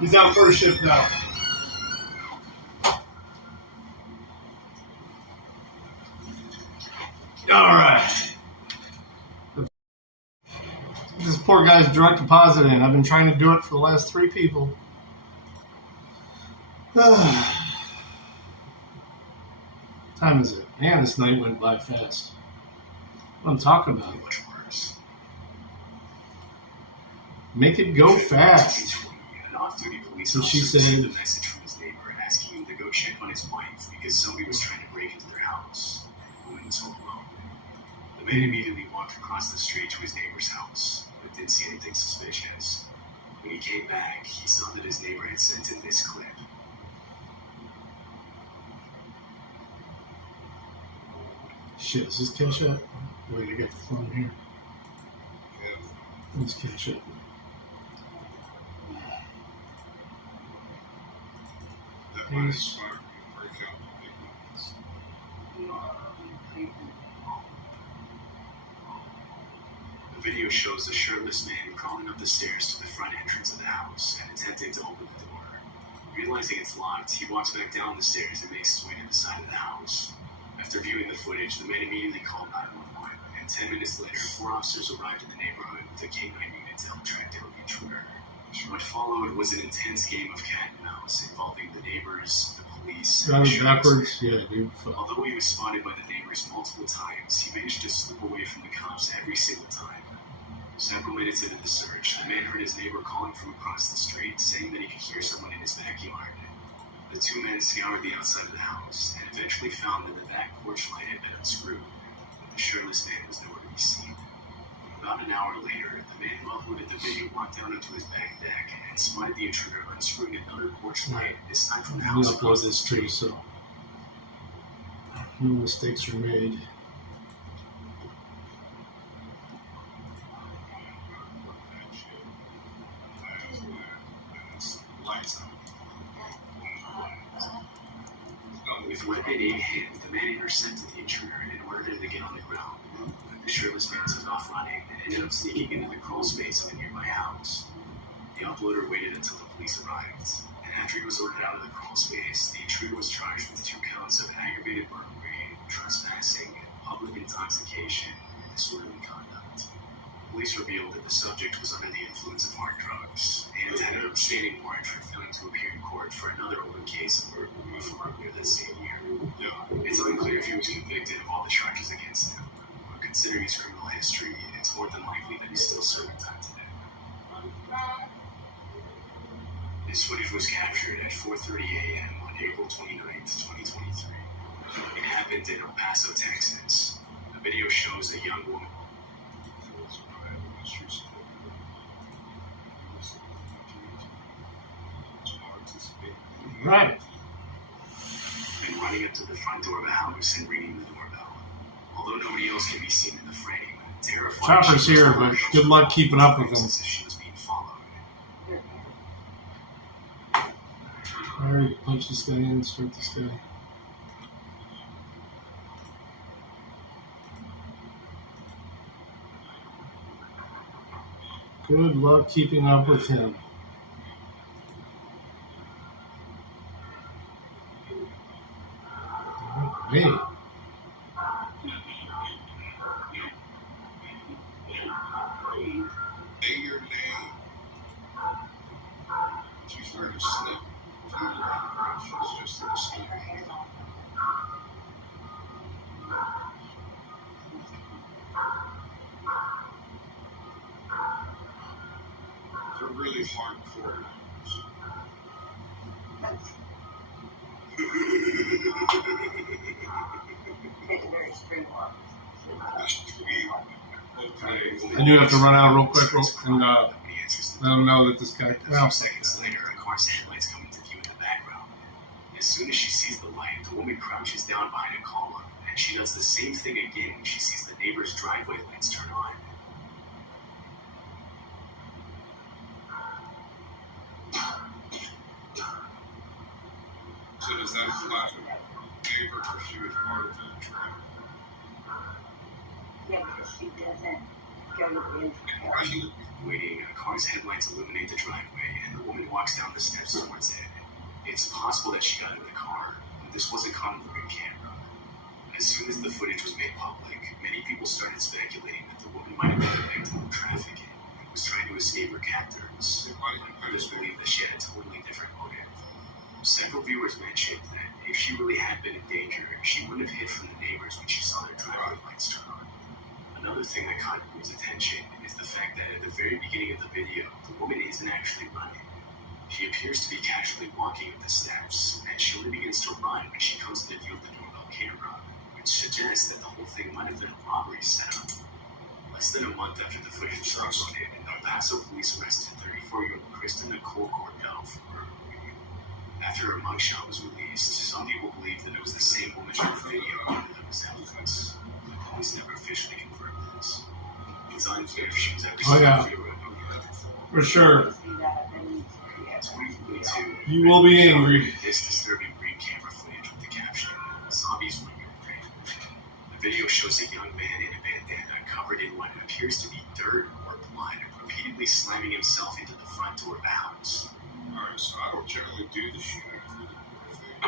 He's out first shift now. All right. This poor guy's direct deposit in. I've been trying to do it for the last 3 people. Time is it? Man, this night went by fast. What I'm talking about. Much worse. Make it go fast. An off-duty police So she officer said- received a message from his neighbor asking him to go check on his wife because somebody was trying to break into their house. The woman was home alone. The man immediately walked across the street to his neighbor's house, but didn't see anything suspicious. When he came back, he saw that his neighbor had sent him this clip. Shit, is this cash app? Wait, I got the phone here. This cash app. That might inspire me to break out the big guns. The video shows a shirtless man crawling up the stairs to the front entrance of the house and attempting to open the door. Realizing it's locked, he walks back down the stairs and makes his way to the side of the house. After viewing the footage, the man immediately called 911, and 10 minutes later, 4 officers arrived in the neighborhood with a K-9 unit to help track down the intruder. What followed was an intense game of cat and mouse involving the neighbors, the police, and Got the it sheriff. backwards? Yeah, dude. Fuck. Although he was spotted by the neighbors multiple times, he managed to slip away from the cops every single time. Several minutes into the search, the man heard his neighbor calling from across the street, saying that he could hear someone in his backyard. The 2 men scoured the outside of the house and eventually found that the back porch light had been unscrewed, but the shirtless man was nowhere to be seen. About an hour later, the man who uploaded the video walked down onto his back deck and spotted the intruder unscrewing another porch light, this time from the I'm gonna house upload across the this street. too, so no mistakes are made. Lights out. With weapon in hand, the man intercepted the intruder and ordered him to get on the ground. The shirtless man took off running and ended up sneaking into the crawl space of a nearby house. The uploader waited until the police arrived, and after he was ordered out of the crawl space, the intruder was charged with 2 counts of aggravated burglary, trespassing, public intoxication, and disorderly conduct. Police revealed that the subject was under the influence of hard drugs and had an outstanding warrant for failing to appear in court for another open case of burglary from earlier that same year. It's unclear if he was convicted of all the charges against him, but considering his criminal history, it's more than likely that he's still serving time today. This footage was captured at 4:30 a.m. on April 29th, 2023. It happened in El Paso, Texas. The video shows a young woman. Right. And running up to the front door of the house and ringing the doorbell. Although nobody else can be seen in the frame, terrified Chopper's she was here, the but one good luck keeping up with him. as if she was being followed. Try to punch this guy in, start this guy. Good luck keeping up with him. Hey. Say your name. She's starting to slip. She's just in a slip. They're really hardcore names. It's very straightforward. I do have to run out real quick and let them know that this guy. A few seconds later, a car's headlights come into view in the background. As soon as she sees the light, the woman crouches down behind a column, and she does the same thing again when she sees the neighbor's driveway lights turn on. So does that apply to neighbor or she was part of the trial? Yeah, because she doesn't go to the Waiting, a car's headlights illuminate the driveway, and the woman walks down the steps towards it. It's possible that she got in the car, but this wasn't caught on the ring camera. As soon as the footage was made public, many people started speculating that the woman might have been a victim of trafficking and was trying to escape her captors. Others believe that she had a totally different motive. Several viewers mentioned that if she really had been in danger, she wouldn't have hid from the neighbors when she saw their driveway lights turn on. Another thing that caught people's attention is the fact that at the very beginning of the video, the woman isn't actually running. She appears to be casually walking up the steps, and she only begins to run when she comes to the view of the doorbell camera, which suggests that the whole thing might have been a robbery setup. Less than a month after the footage was uploaded, El Paso police arrested 34-year-old Kristen Nicole Cordell for burglary. After her mugshot was released, some people believe that it was the same woman from the video due to the resemblance. The police never officially confirmed this. It's unclear if she was ever seen in the For sure. 2022. You will be angry. This disturbing green camera footage with the caption, "Zombies run your brain." The video shows a young man in a bandana covered in what appears to be dirt or blood, repeatedly slamming himself into the front door of the house. Alright, so I don't generally do the shooting through the thing.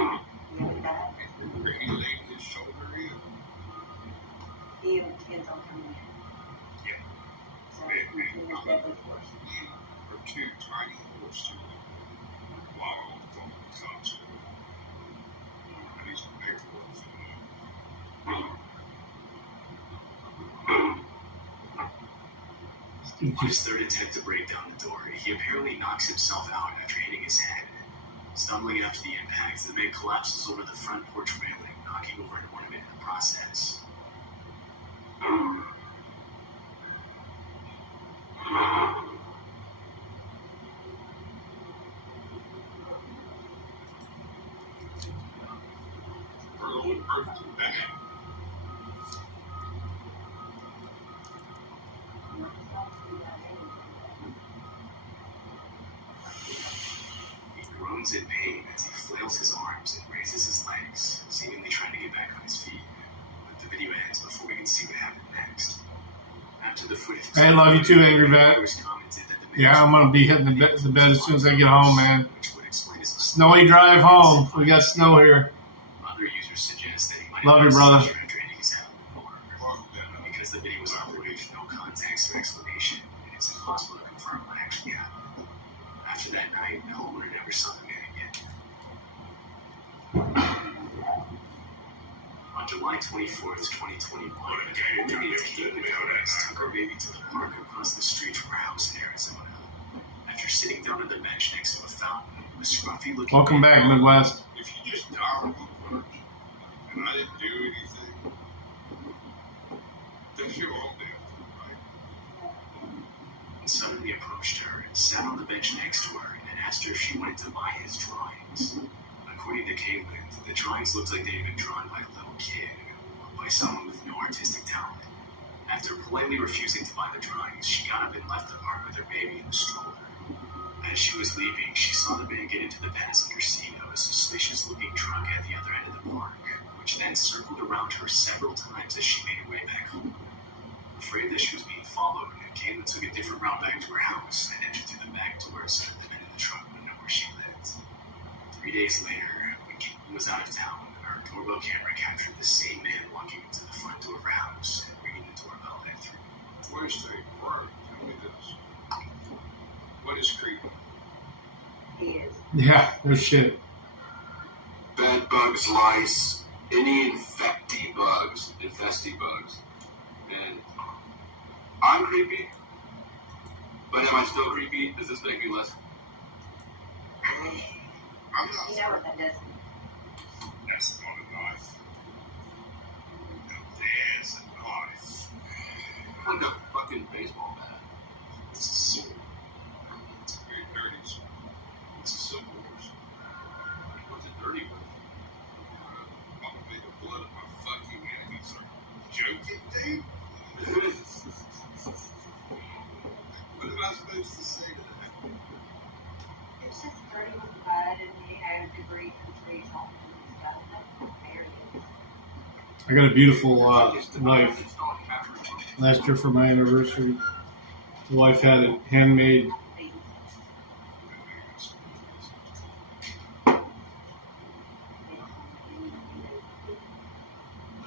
Where he laid his shoulder in. Even kids on coming in. Yeah. So it's deadly force. Or two tiny holes to it. While on the phone with the cops. I need some paperwork for that. On his third attempt to break down the door, he apparently knocks himself out after hitting his head. Stumbling after the impact, the man collapses over the front porch railing, knocking over an ornament in the process. He groans in pain as he flails his arms and raises his legs, seemingly trying to get back on his feet. But the video ends before we can see what happened next. After the footage, I love you too, Angry Vet. Yeah, I'm gonna be hitting the bed as soon as I get home, man. Snowy drive home. We got snow here. Other users suggest that he might Love you, brother. after hitting his head on the floor. Because the video was uploaded with no context or explanation, and it's impossible to confirm what actually happened. After that night, the homeowner never saw the man again. On July 24th, 2021, a woman named Caitlin Perez took her baby to the park across the street from her house in Arizona. After sitting down on the bench next to a fountain, the scruffy-looking Welcome back, Midwest. If you just dial me first, and I didn't do anything, then you're all dead, right? and suddenly approached her, sat on the bench next to her, and asked her if she wanted to buy his drawings. According to Caitlin, the drawings looked like they had been drawn by a little kid, or by someone with no artistic talent. After politely refusing to buy the drawings, she got up and left the park with her baby in the stroller. As she was leaving, she saw the man get into the passenger seat of a suspicious-looking truck at the other end of the park, which then circled around her several times as she made her way back home. Afraid that she was being followed, Kayla took a different route back to her house and entered through the back door so that the men in the truck would know where she lived. 3 days later, when Kayla was out of town, our doorbell camera captured the same man walking into the front door of her house and ringing the doorbell at 3. Wait a second, Brian, tell me this. What is creepy? He is. Yeah, no shit. Bed bugs, lice, any infesty bugs. And I'm creepy, but am I still creepy? Does this make me less? I'm not. You know what that does? That's not a knife. Now there's a knife. What a fucking baseball bat. It's a sword. It's a very dirty sword. It's a civil war sword. What's it dirty with? Probably the blood of my fucking enemies. Are you joking, dude? What am I supposed to say to that? It's just dirty with blood and you have debris from trees on it and stuff. There it is. I got a beautiful knife last year for my anniversary. The wife had it handmade.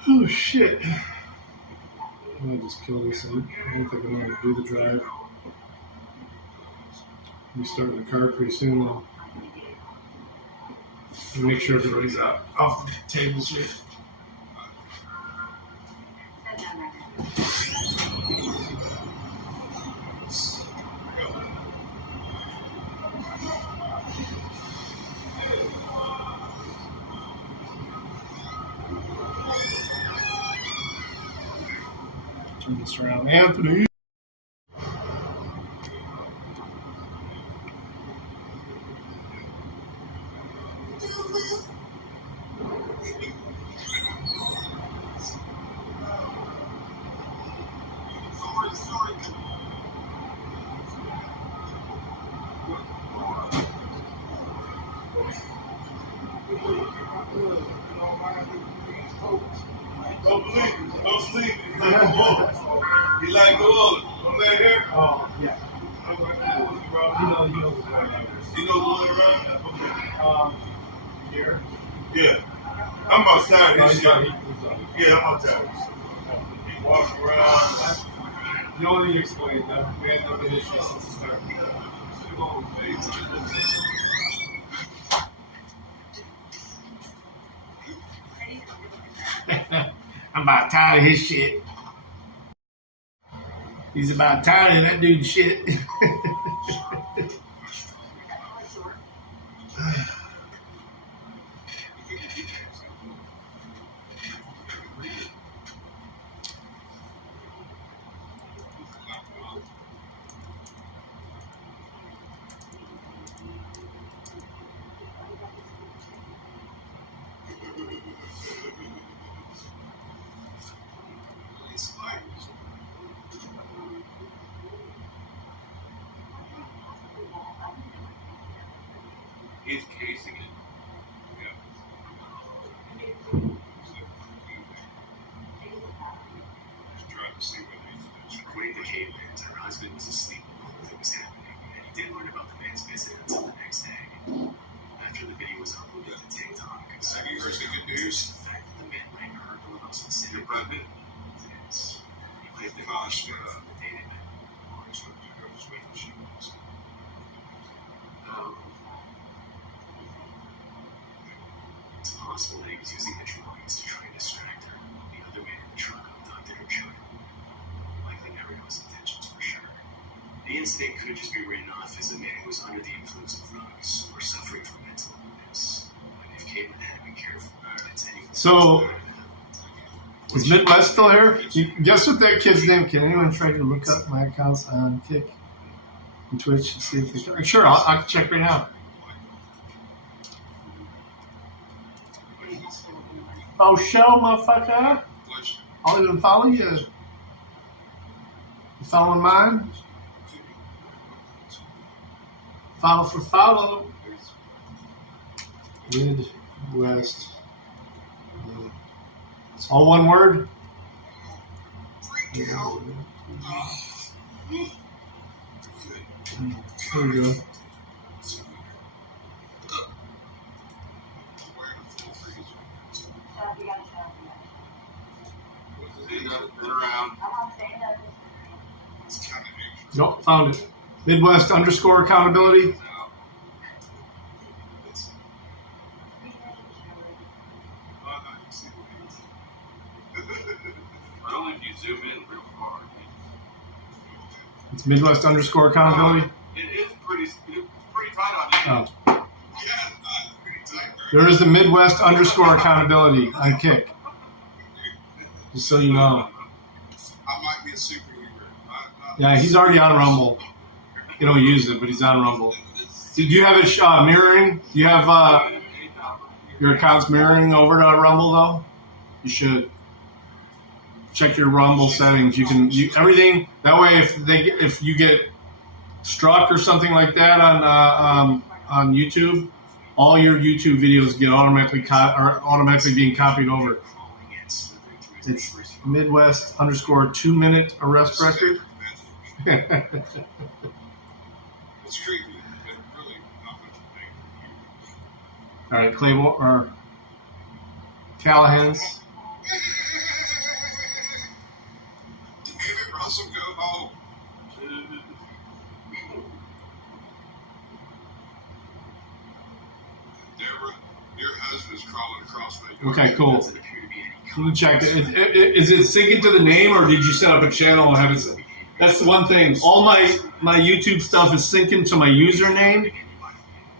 Oh shit. I just killed this. I don't think I'm going to do the drive. We start in the car pretty soon though. Make sure everybody's out off the table shit. Turn this around. Anthony. Don't believe it. Don't sleep. He like the wood. He like the wood. Come back here. Oh, yeah. You know what's going on. You know the wood around? Here? Yeah. I'm outside this shit. Yeah, Yeah, I'm outside this shit. Walk around. you don't need to explain that. We had no issues since the start. I'm about tired of his shit. He's about tired of that dude's shit. He's casing it. According to Caitlin, her husband was asleep while all of it was happening, and he didn't learn about the man's visit until the next day. After the video was uploaded to TikTok, Have you heard the good news? the fact that the man might hurt a little specific. You're pregnant? Yes. He lived in Gosh, Washington from the day they met. It's possible that he was using the drawings to try and distract her. The other man in the truck abducted her child. Likely never knew his intentions for sure. The incident could just be written off as a man who was under the influence of drugs or suffering from mental illness. And if Caitlin hadn't been careful, it's anyone. So, is Midwest still here? Guess what that kid's name? Can anyone try to look up my accounts on Kick and Twitch and see if they can? Sure, I'll check right now. Oh, show, motherfucker. I'll even follow you. You following mine? Follow for follow. Midwest. All one word? There we go. Nope, found it. Midwest _ accountability. Only if you zoom in real far. It's Midwest _ accountability. It is pretty tight on you. Oh. There is the Midwest _ accountability on Kick. Just so you know. I might be a super user. Yeah, he's already on Rumble. You don't use it, but he's on Rumble. Did you have it mirroring? Do you have your accounts mirroring over to Rumble though? You should check your Rumble settings. You can everything that way. If you get struck or something like that on YouTube, all your YouTube videos get automatically being copied over. It's Midwest _ 2 minute arrest record. It's creepy, but really not much of All right, Claymore or Callahan's. Damn it, Russell, go home. Your husband's crawling across me. Okay, cool. You can check it. Is it syncing to the name, or did you set up a channel and have it? That's the one thing. All my YouTube stuff is syncing to my username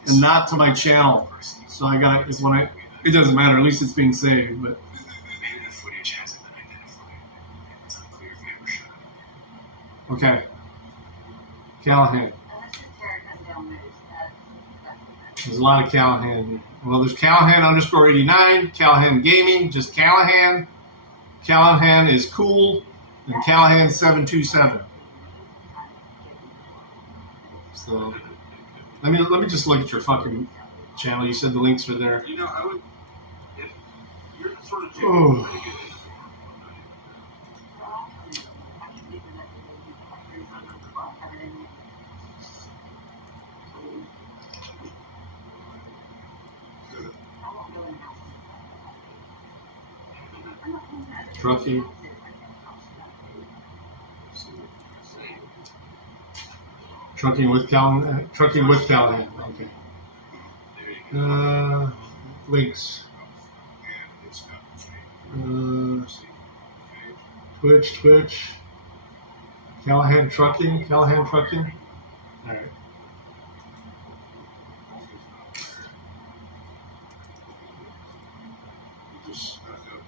and not to my channel. So I got it when it doesn't matter. At least it's being saved. But okay, Callahan. There's a lot of Callahan here. Well, there's Callahan _ 89, Callahan Gaming, just Callahan. Callahan is cool, and Callahan 727. So let me just look at your fucking channel. You said the links are there. You know, I would, if you're sort of Trucking. Trucking with Callahan. Okay. Links. Twitch. Callahan Trucking. All right.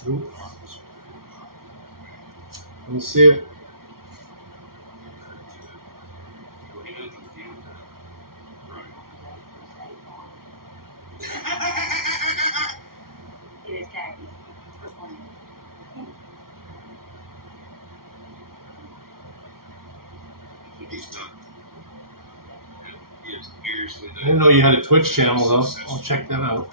Oop. Let's see it. he's done. I didn't know you had a Twitch channel though. I'll check that out.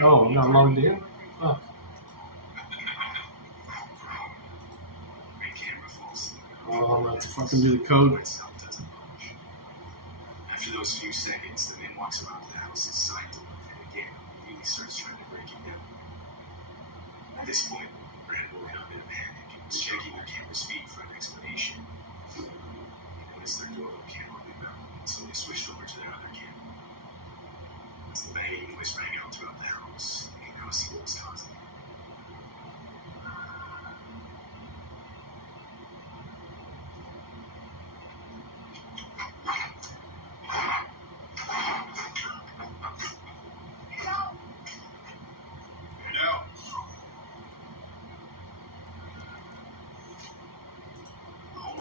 Oh, I'm not logged in? Oh. Oh, I'm going to fucking do the code. After those few seconds, the man walks around to the house's side door and again immediately starts trying to break it down. At this point, Brad woke up in a panic and was checking their camera's feed for an explanation. He noticed their doorbell camera lit up, so they switched over to their other camera. As the banging noise rang out throughout the house, they could now see what was causing it.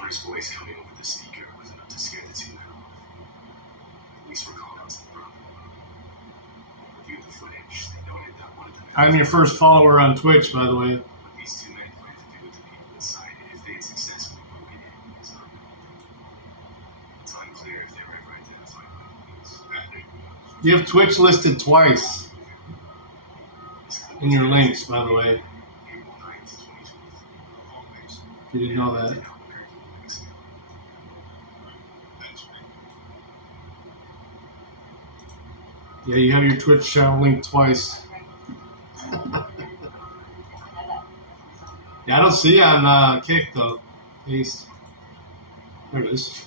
daughter's voice coming over the speaker was enough to scare the two men off. The police were called out to the property. They reviewed the footage. They noted that one of the men... I'm your first follower on Twitch, by the way. What these two men planned to do with the people inside, and if they had successfully broken in, is unknown. It's unclear if they were ever identified by the police. You have Twitch listed twice in your links, by the way. April 9th, 2023. If you didn't know that. Yeah, you have your Twitch channel linked twice. Yeah, I don't see it on Kick though. Paste. There it is.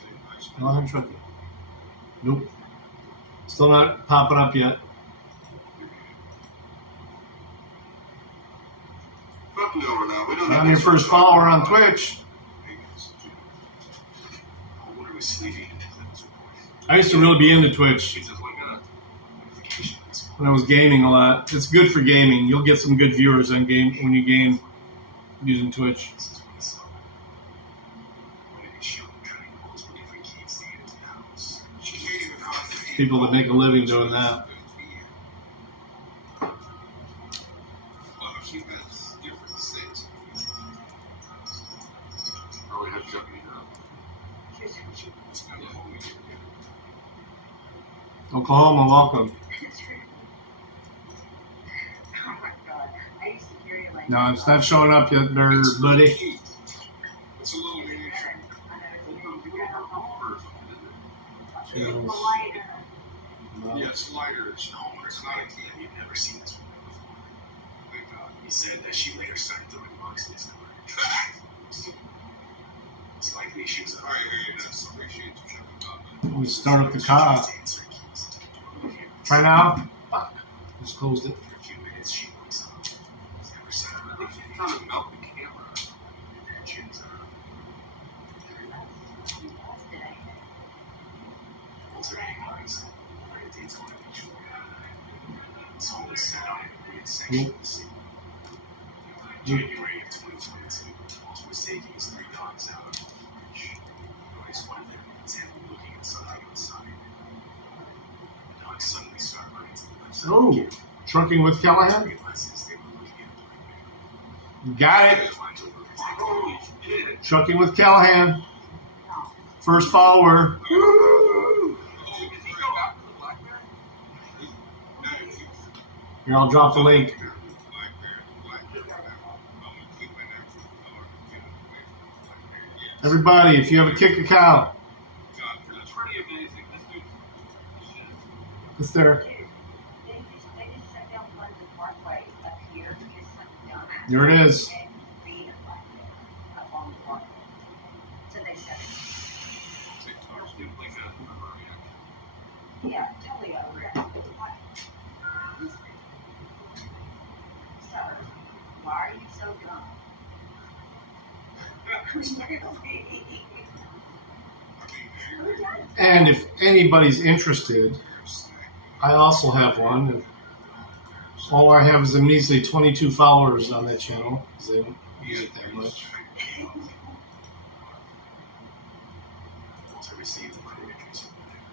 I'm trying. Nope. Still not popping up yet. Fuck no, we're not. We don't I'm your first follower on Twitch. Homeowner was sleeping in the Clinton's report. I used to really be into Twitch Notification was when I was gaming a lot. It's good for gaming. You'll get some good viewers on game when you game using Twitch. This is what he saw. One of his children trying multiple different keys to get into the house. She can't even find the People that make a living doing that. She has different states. Probably has Japanese now. It's not a whole weekend. Oklahoma, welcome. Oh my God. I used to hear you like. No, it's not showing up yet, there, buddy. It's a little miniature. Yeah, it's lighter. It's The homeowner's not a claimed key. that he had never seen this woman before. Thank God. He said that she later started throwing rocks in his car. It's likely she was All right, here you go. Appreciate you checking out. Let me start up the car. to insert keys into the door. Try now. Fuck. Just closed it. For a few minutes, she walks off. He's never seen her. What if you're trying to melt the camera? She was Walter Hayes, right at Daytona Beach, Florida. His home is set out in a weird section of the city. January of 2022, Walter was taking his three dogs out on the beach. He noticed one of them intently looking at something outside. The dogs suddenly start running to the left side of the Oh, trucking with camp. Callahan. Realizes they were looking at a black man. Got They it. climbed over, protecting him. Trucking with Callahan. First follower. Here, I'll drop the link. Everybody, if you have a Kick account, That's pretty amazing. This dude's shit. it's there. They just shut down London Parkway up here because something down there. There it is. Being a black man up on the parkway. So they shut it. TikTok's doing like a Yeah, totally overreacted. Sir, why are you so dumb? And if anybody's interested, I also have one. All I have is a measly 22 followers on that channel because they don't use it that much. Walter received the money injuries from the neighbor.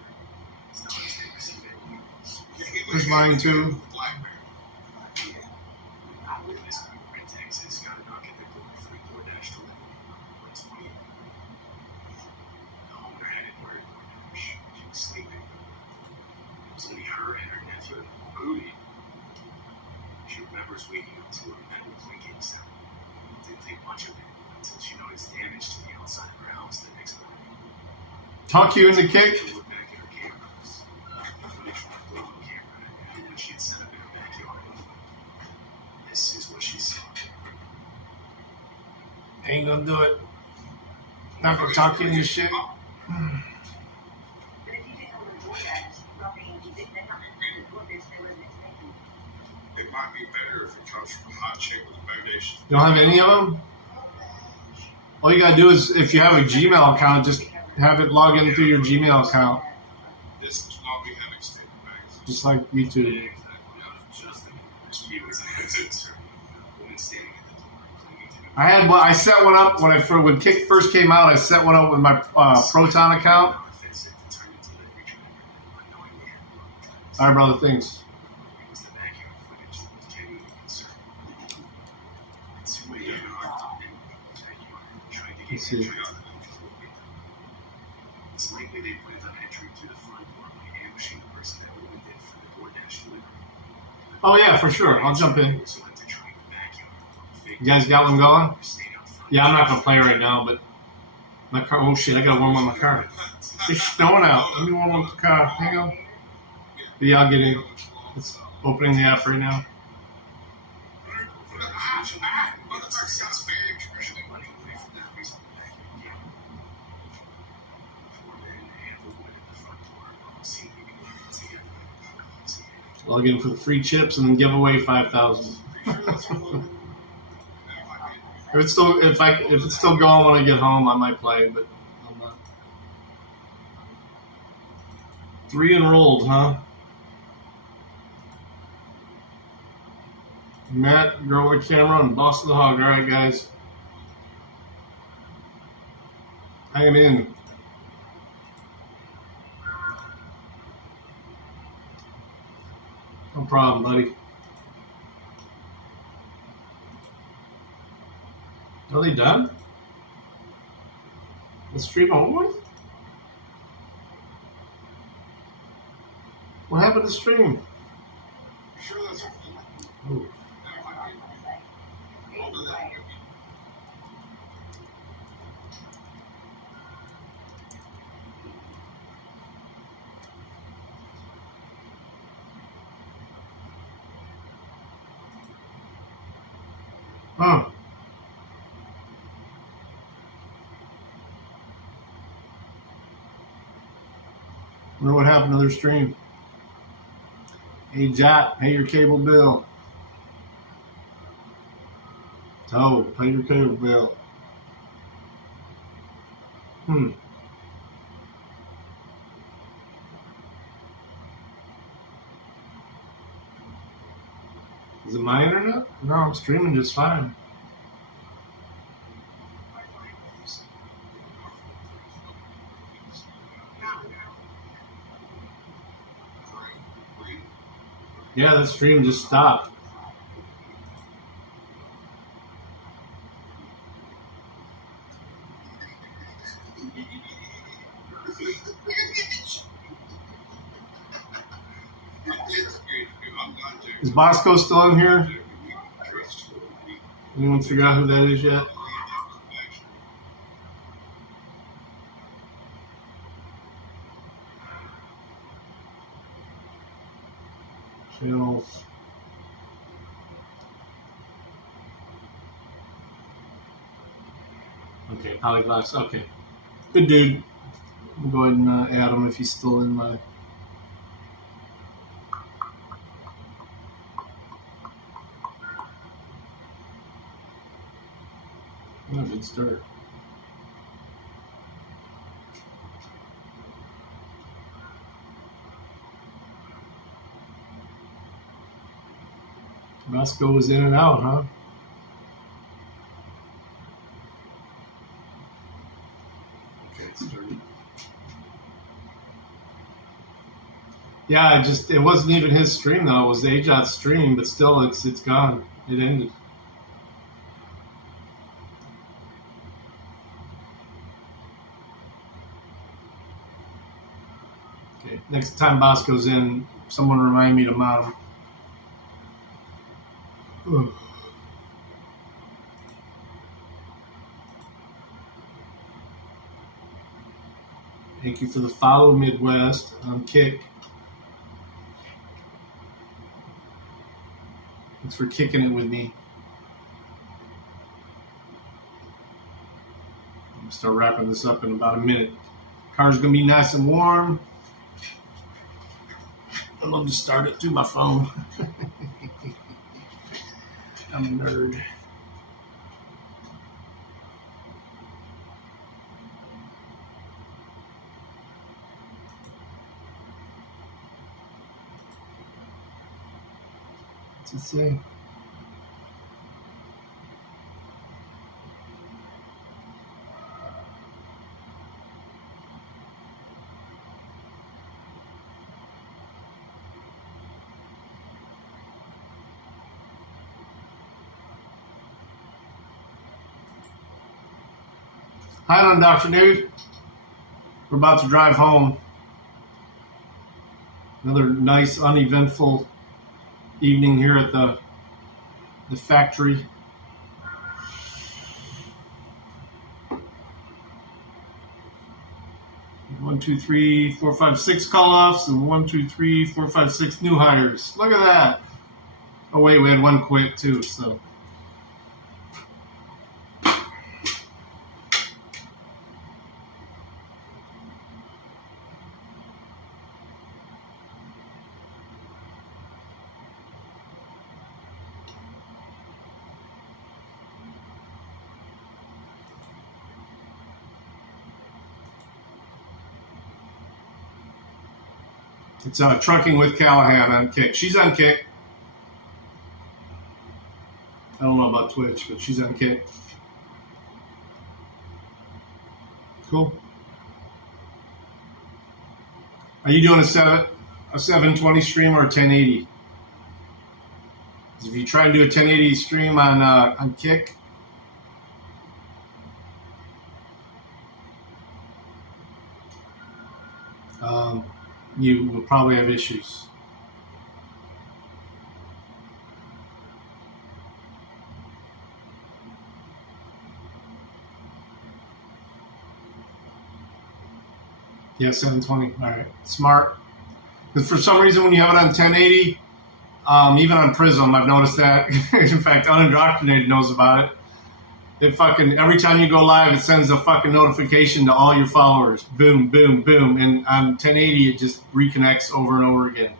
His daughters didn't receive any emails. There's mine too. Witness in Texas got a knock at their door for a DoorDash delivery on 20. The homeowner hadn't ordered DoorDash. She was sleeping. It was only her and her nephew in the home. She remembers waking up to a metal clinking sound. Didn't think much of it until she noticed damage to the outside of her house the next morning. Talk you into Kick. She looked back at her cameras. The footage from the doorbell camera and what she had set up in her backyard. This is what she saw. Ain't gonna do it. Not gonna talk you into shit. But if you didn't order DoorDash, probably they're not the DoorDash they were expecting. It might be better if it comes from a hot chick with a foundation. You don't have any of them? All you gotta do is, if you have a Gmail account, just have it log in through your Gmail account, This is why we have extended magazines. just like YouTube. Just he was an innocent woman standing at the door, clinging to the I set one up when Kick first came out. I set one up with my Proton account. All right, brother. Thanks. Let's see. It's likely they planned on entering through the front door by ambushing the person that opened it for the DoorDash delivery. Oh yeah, for sure. I'll jump in. You guys got one going? Yeah, I'm not gonna play right now, but my car. Oh shit! I gotta warm up my car. It's snowing out. Let me warm up the car. Hang on. Yeah, I'll get in. It's opening the app right now. Log in for the free chips and then give away 5,000. If it's still going when I get home, I might play, but I'm not. 3 enrolled, huh? Matt, Girl with Camera, and Boss of the Hog. All right, guys. Hang in. No problem, buddy. Are they done? The stream over? What happened to the stream? Oh. Huh. Wonder what happened to their stream. Hey, Jot, pay your cable bill. Oh, pay your cable bill. Is it my internet? No, I'm streaming just fine. Yeah, the stream just stopped. Is Bosco still in here? Anyone figure out who that is yet? Channels. Okay, Polyglass. Okay. Good dude. We'll go ahead and add him if he's still in my... Oh, good start. Bosco was in and out, huh? Okay, it started. Yeah, it wasn't even his stream though. It was the AJOT's stream, but still, it's gone. It ended. Okay, next time Bosco's in, someone remind me to mod him. Thank you for the follow, Midwest. I'm Kick. Thanks for kicking it with me. I'm gonna start wrapping this up in about a minute. Car's gonna be nice and warm. I love to start it through my phone. I'm a nerd. What's it say? Hi, inDOCtriNATION. We're about to drive home. Another nice, uneventful evening here at the factory. One, two, three, 4, 5, 6 call-offs, and 1, 2, 3, 4, 5, 6 new hires. Look at that. Oh wait, we had one quit too, so. It's Trucking with Callahan on Kick. She's on Kick. I don't know about Twitch, but she's on Kick. Cool. Are you doing a 720 stream or a 1080? If you try and do a 1080 stream on Kick, you will probably have issues. Yeah, 720. All right, smart. Because for some reason, when you have it on 1080, even on Prism, I've noticed that. In fact, inDOCtriNATION knows about it. It fucking, every time you go live, it sends a fucking notification to all your followers. Boom, boom, boom. And on 1080, it just reconnects over and over again.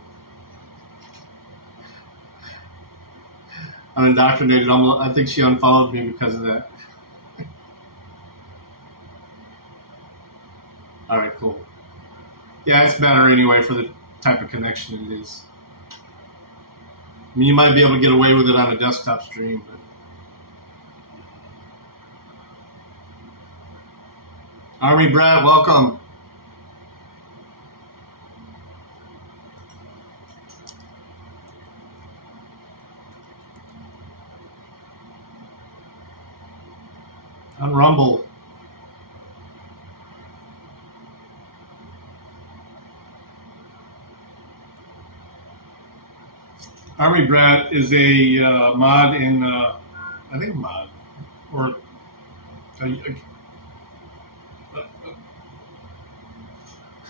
inDOCtriNATION, I think she unfollowed me because of that. All right, cool. Yeah, it's better anyway for the type of connection it is. I mean, you might be able to get away with it on a desktop stream, but. Army Brad, welcome. On Rumble. Army Brad is a mod in, I think mod, or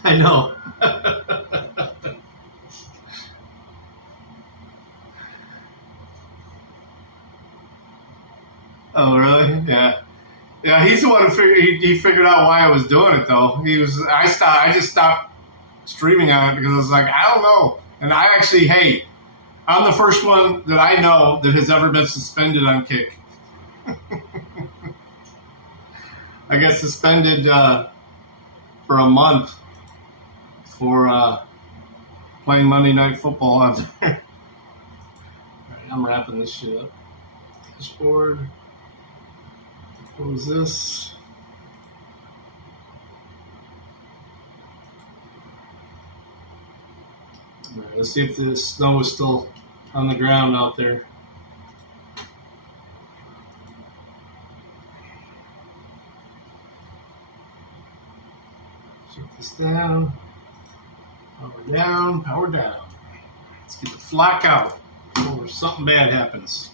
I know. Oh, really? Yeah. Yeah, he's the one who he figured out why I was doing it, though. I just stopped streaming on it because I was like, I don't know. And I actually, hey, I'm the first one that I know that has ever been suspended on Kick. I got suspended for a month for playing Monday Night Football out there. All right, I'm wrapping this shit up. Dashboard. What was this? All right, let's see if the snow is still on the ground out there. Shut this down. Power down, power down. Let's get the flock out before something bad happens.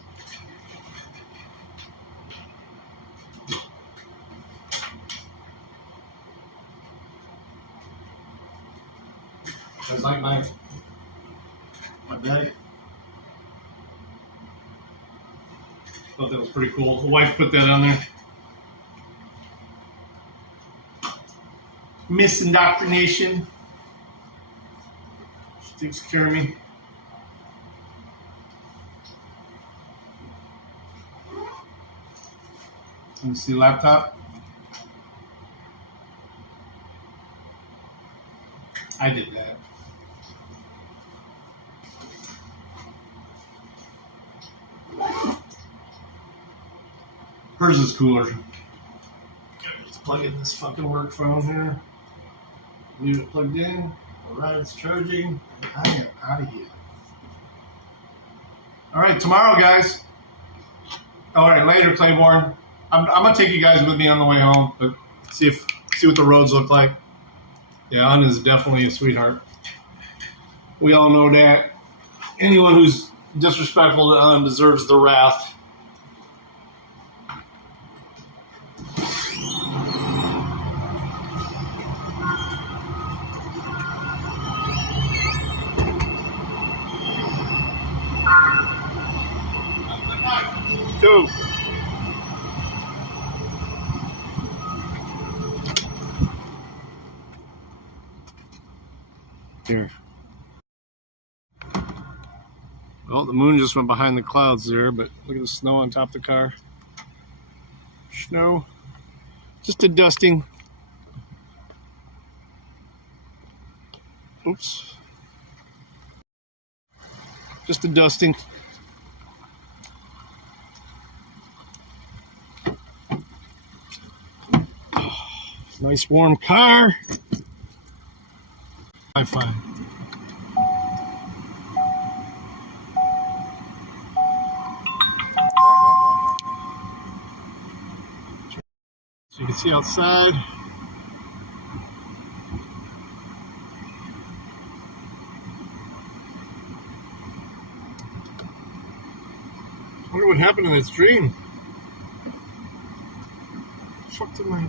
That's like my bag. Thought that was pretty cool. The wife put that on there. Miss inDOCtriNATION. She takes care of me. Let me see the laptop. I did that. Hers is cooler. Let's plug in this fucking work phone here. Leave it plugged in. Alright, it's charging. I am out of here. Alright, tomorrow, guys. Alright, later, Claiborne. I'm going to take you guys with me on the way home, but See what the roads look like. Yeah, Un is definitely a sweetheart. We all know that. Anyone who's disrespectful to Un deserves the wrath. Go. Here. Well, the moon just went behind the clouds there, but look at the snow on top of the car. Snow. Just a dusting. Oops. Just a dusting. Nice warm car. Wi-Fi. So you can see outside. I wonder what happened in this dream. What the fuck did my...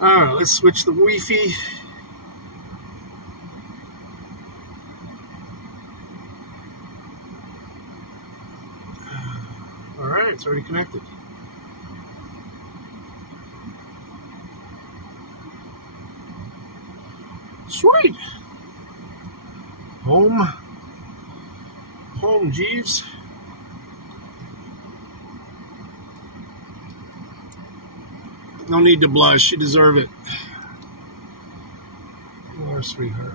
Alright, let's switch the Wi-Fi. Alright, it's already connected. Sweet! Home, Jeeves. No need to blush. You deserve it. You are a sweetheart.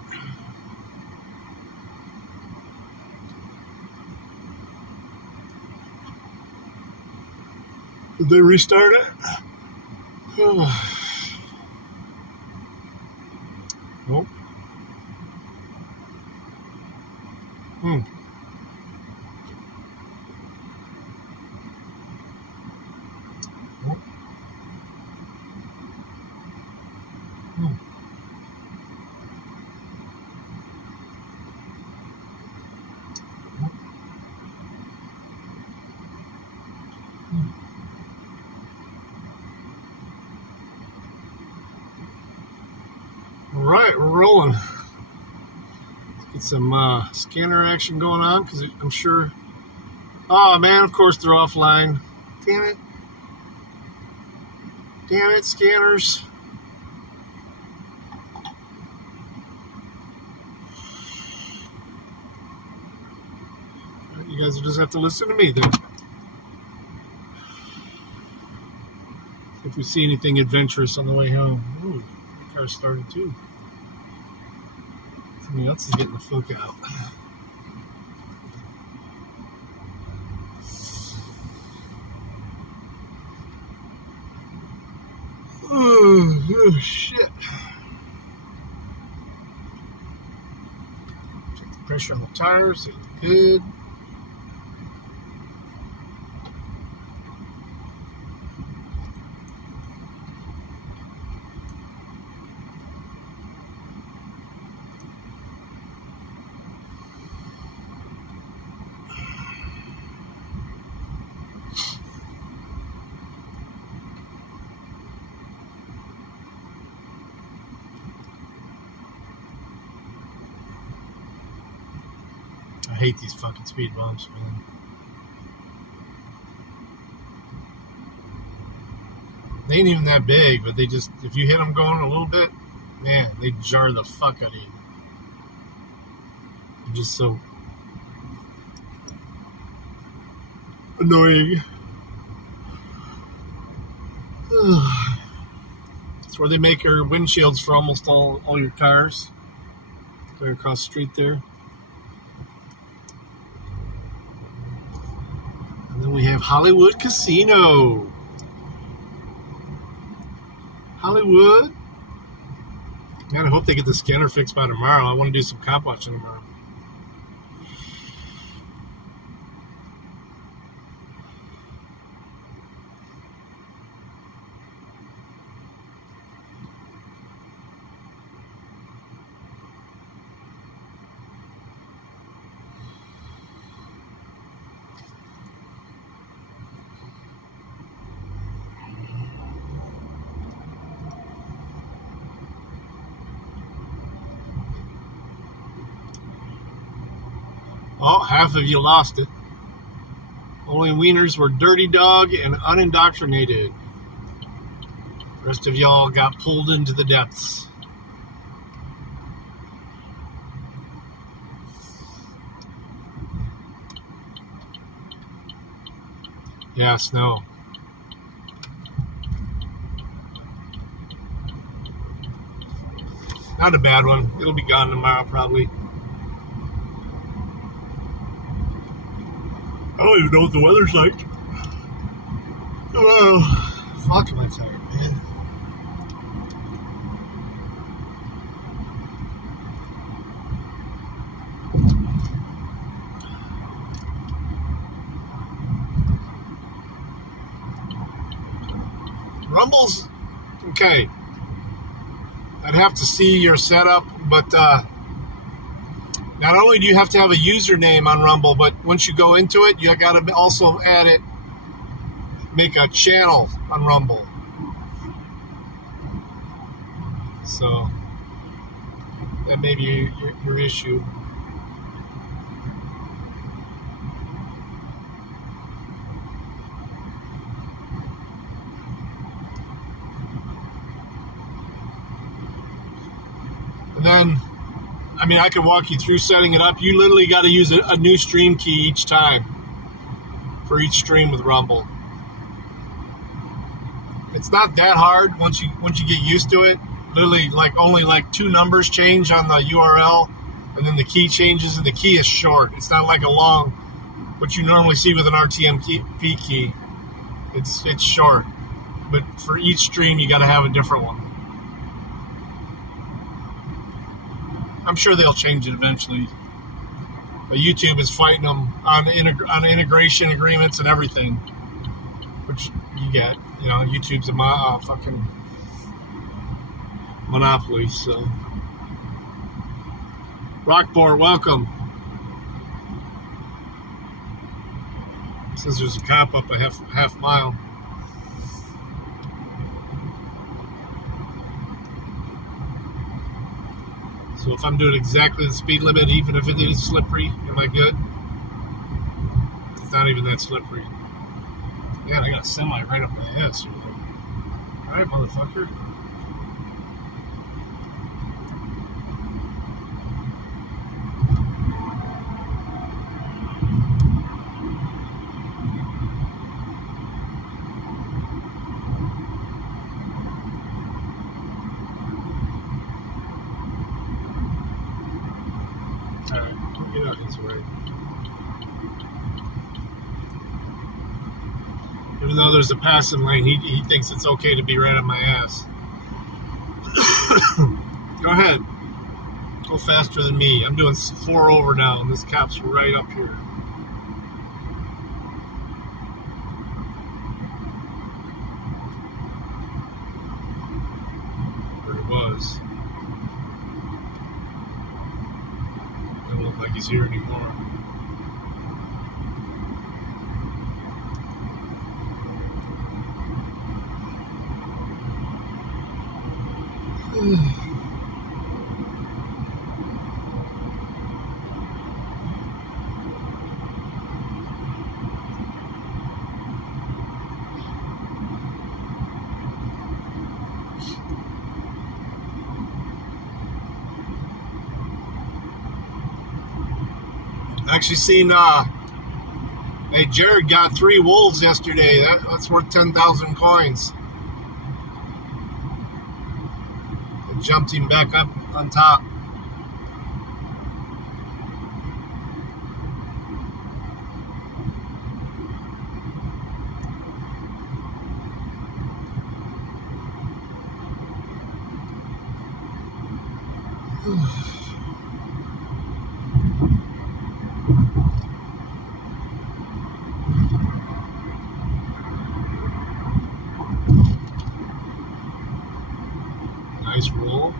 Did they restart it? Oh. Nope. All right, we're rolling. Let's get some scanner action going on because I'm sure. Oh man, of course they're offline. Damn it. Damn it, scanners. You guys will just have to listen to me then. If we see anything adventurous on the way home. Ooh, the car started too. Somebody else is getting the fuck out. Oh shit. Check the pressure on the tires. They look good. I hate these fucking speed bumps, man. They ain't even that big, but they just, if you hit them going a little bit, man, they jar the fuck out of you. They're just so annoying. That's where they make our windshields for almost all your cars. Clear across the street there. And then we have Hollywood Casino. Hollywood. Man, I hope they get the scanner fixed by tomorrow. I want to do some cop watching tomorrow. Oh, half of you lost it. Only wieners were Dirty Dog and Unindoctrinated. The rest of y'all got pulled into the depths. Yeah, snow. Not a bad one. It'll be gone tomorrow, probably. I don't even know what the weather's like. Oh, fuck, am I tired, man. Rumble's okay. I'd have to see your setup, but not only do you have to have a username on Rumble, but once you go into it, you got to also add it, make a channel on Rumble. So that may be your issue. And then, I mean, I could walk you through setting it up. You literally got to use a new stream key each time for each stream with Rumble. It's not that hard once you get used to it. Literally, only 2 numbers change on the URL, and then the key changes, and the key is short. It's not like a long, what you normally see with an RTMP key. It's short, but for each stream, you got to have a different one. I'm sure they'll change it eventually. But YouTube is fighting them on integration agreements and everything, which you get. You know, YouTube's a fucking monopoly. So, Rockport, welcome. Says there's a cop up a half mile. So if I'm doing exactly the speed limit, even if it is slippery, am I good? It's not even that slippery. Man, I got a semi right up my ass. Alright, motherfucker. Even though there's a passing lane, he thinks it's okay to be right on my ass. Go ahead. Go faster than me. I'm doing 4 over now, and this cop's right up here. Where he was. Doesn't look like he's here anymore. Actually seen hey, Jared got 3 wolves yesterday. That's worth 10,000 coins. I jumped him back up on top. Nice roll.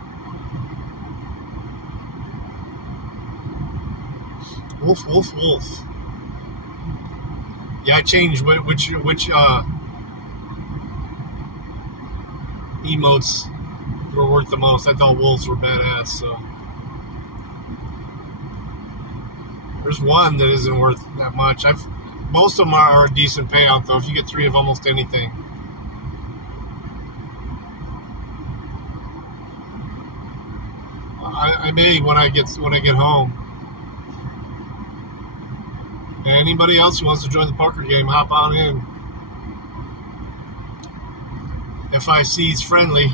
Wolf, wolf, wolf. Yeah, I changed which emotes were worth the most. I thought wolves were badass, so There's one that isn't worth that much. Most of them are a decent payout, though. If you get 3 of almost anything. I may when I get home. And anybody else who wants to join the poker game, hop on in. FIC's friendly.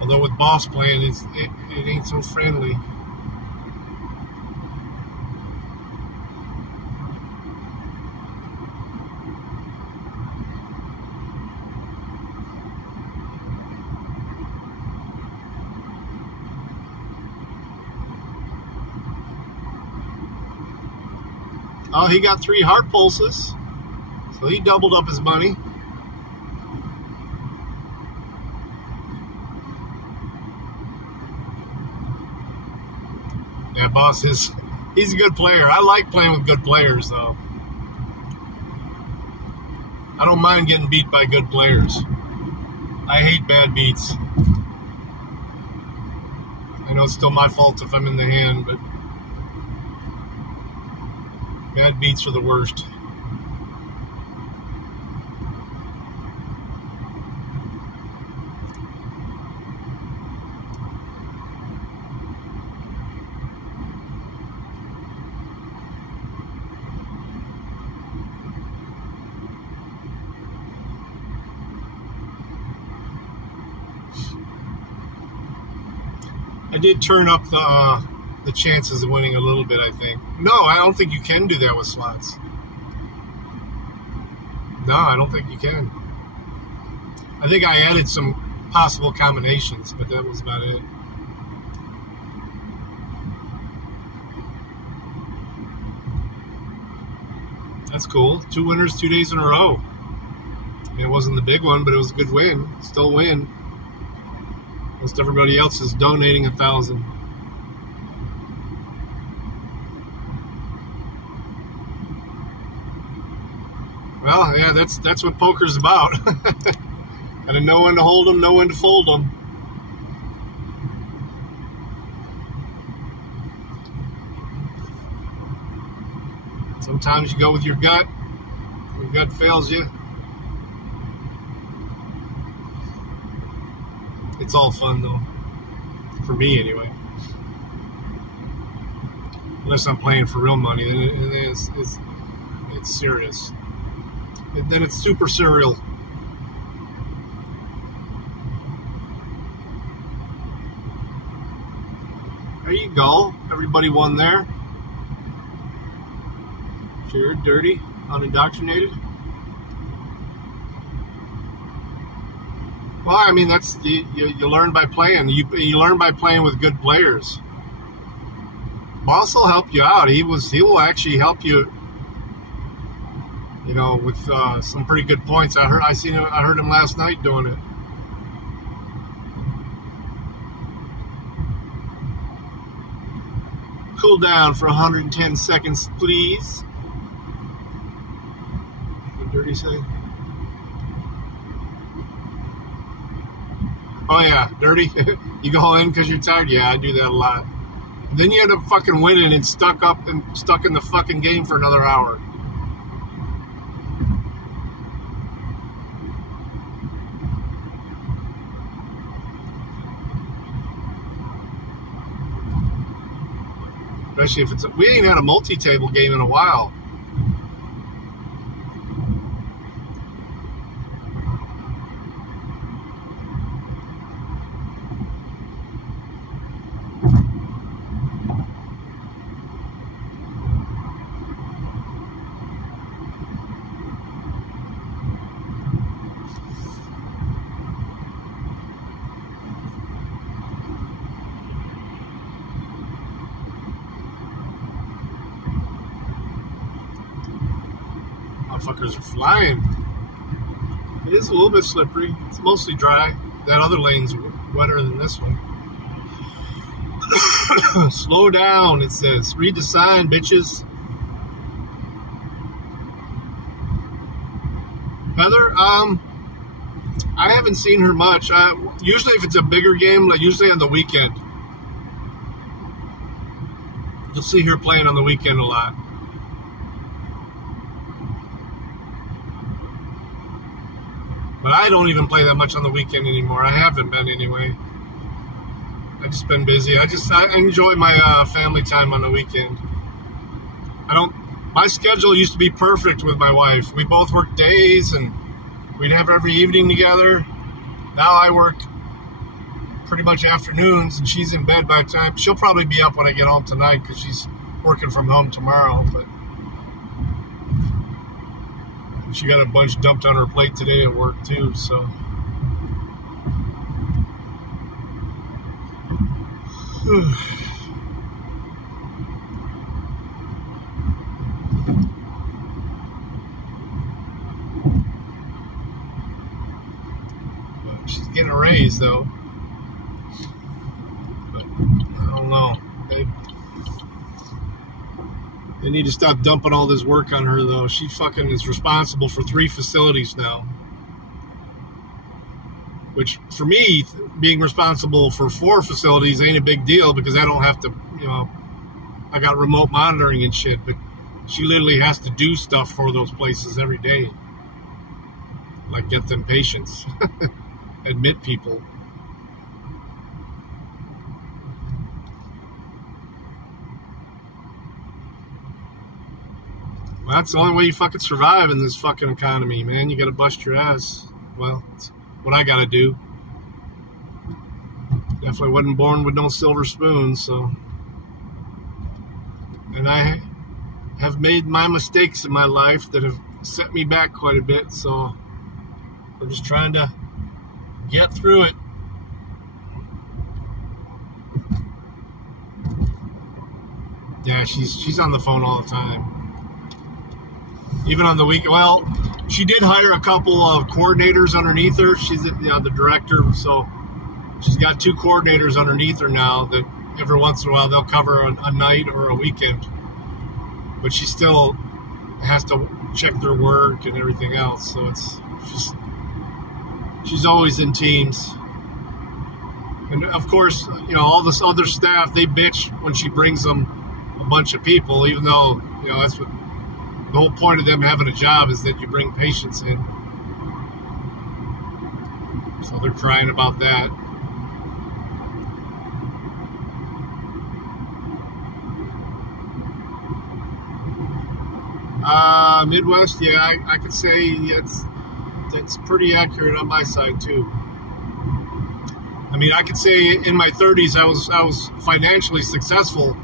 Although with boss playing, it ain't so friendly. Oh, he got 3 heart pulses, so he doubled up his money. Yeah, boss he's a good player. I like playing with good players, though. I don't mind getting beat by good players. I hate bad beats. I know it's still my fault if I'm in the hand, but bad beats are the worst. I did turn up the chances of winning a little bit, I think. No, I don't think you can do that with slots. No, I don't think you can. I think I added some possible combinations, but that was about it. That's cool. 2 winners 2 days in a row. It wasn't the big one, but it was a good win. Still win. Most everybody else is donating 1,000. Well, yeah, that's what poker's about. Gotta know when to hold them, know when to fold them. Sometimes you go with your gut. Your gut fails you. It's all fun, though. For me, anyway. Unless I'm playing for real money, then it's serious. And then it's super serial. There you go. Everybody won there. Sure, dirty, unindoctrinated. Well, I mean, that's you learn by playing. You learn by playing with good players. Boss will help you out. He will actually help you. You know, with some pretty good points. I heard him last night doing it. Cool down for 110 seconds, please. What did Dirty say? Oh yeah, Dirty. You go in because you're tired. Yeah, I do that a lot. And then you end up fucking winning and stuck in the fucking game for another hour. Especially if we ain't had a multi-table game in a while. Motherfuckers are flying. It is a little bit slippery. It's mostly dry. That other lane's wetter than this one. Slow down, it says. Read the sign, bitches. Heather, I haven't seen her much. Usually if it's a bigger game, like usually on the weekend. You'll see her playing on the weekend a lot. But I don't even play that much on the weekend anymore. I haven't been anyway. I've just been busy. I enjoy my family time on the weekend. My schedule used to be perfect with my wife. We both worked days and we'd have every evening together. Now I work pretty much afternoons and she's in bed by the time. She'll probably be up when I get home tonight because she's working from home tomorrow. But she got a bunch dumped on her plate today at work too, so. She's getting a raise though. But I don't know. They need to stop dumping all this work on her, though. She fucking is responsible for 3 facilities now. Which, for me, being responsible for 4 facilities ain't a big deal because I don't have to, I got remote monitoring and shit. But she literally has to do stuff for those places every day. Like get them patients. Admit people. Well, that's the only way you fucking survive in this fucking economy, man. You gotta bust your ass. Well, it's what I gotta do. Definitely wasn't born with no silver spoon, so. And I have made my mistakes in my life that have set me back quite a bit, so we're just trying to get through it. Yeah, she's on the phone all the time. Even on the weekend. Well, she did hire a couple of coordinators underneath her. She's the director, so she's got 2 coordinators underneath her now that every once in a while they'll cover a night or a weekend. But she still has to check their work and everything else. So she's always in teams. And of course, all this other staff, they bitch when she brings them a bunch of people, even though, that's what the whole point of them having a job is that you bring patients in. So they're crying about that. Midwest, yeah, I could say that's pretty accurate on my side too. I mean, I could say in my 30s I was financially successful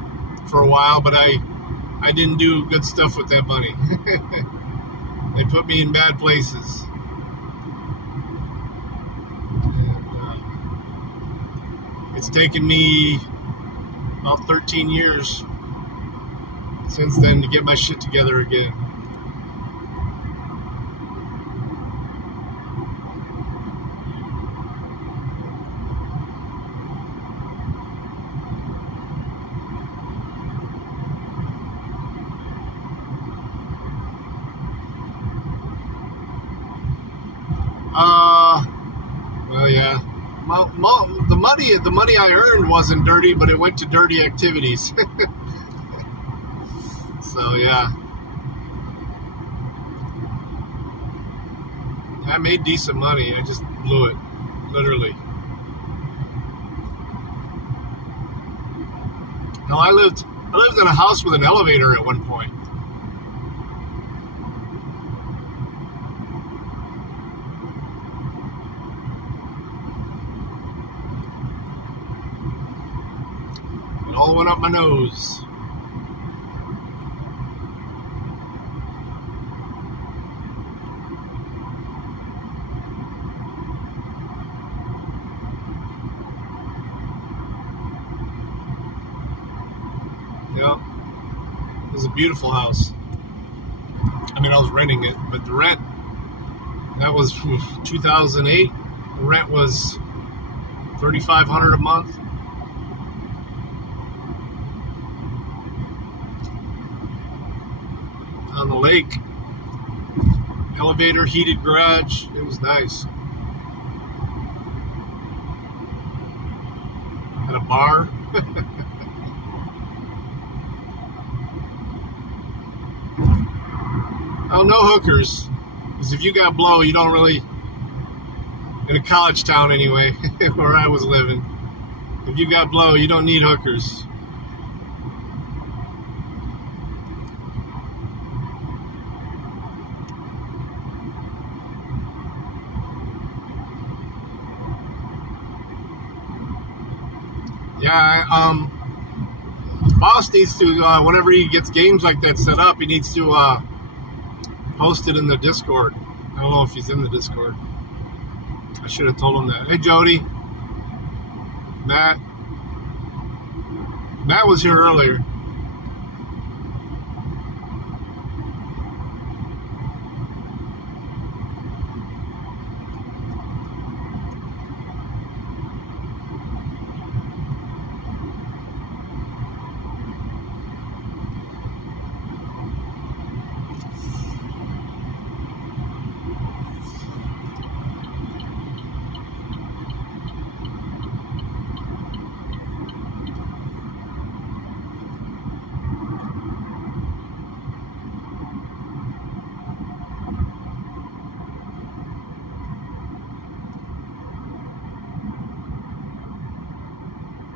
for a while, but I didn't do good stuff with that money. They put me in bad places. And, it's taken me about 13 years since then to get my shit together again. Well, yeah. The money I earned wasn't dirty, but it went to dirty activities. So, yeah. I made decent money. I just blew it, literally. No, I lived in a house with an elevator at one point. It all went up my nose. Yep. It was a beautiful house. I mean, I was renting it, but the rent, that was 2008. The rent was $3,500 a month. On the lake, elevator, heated garage. It was nice. bar. Oh, no hookers. Because if you got blow, you don't really, in a college town anyway, where I was living, if you got blow, you don't need hookers. Yeah, boss needs to, whenever he gets games like that set up, he needs to post it in the Discord. I don't know if he's in the Discord. I should have told him that. Hey, Jody. Matt was here earlier.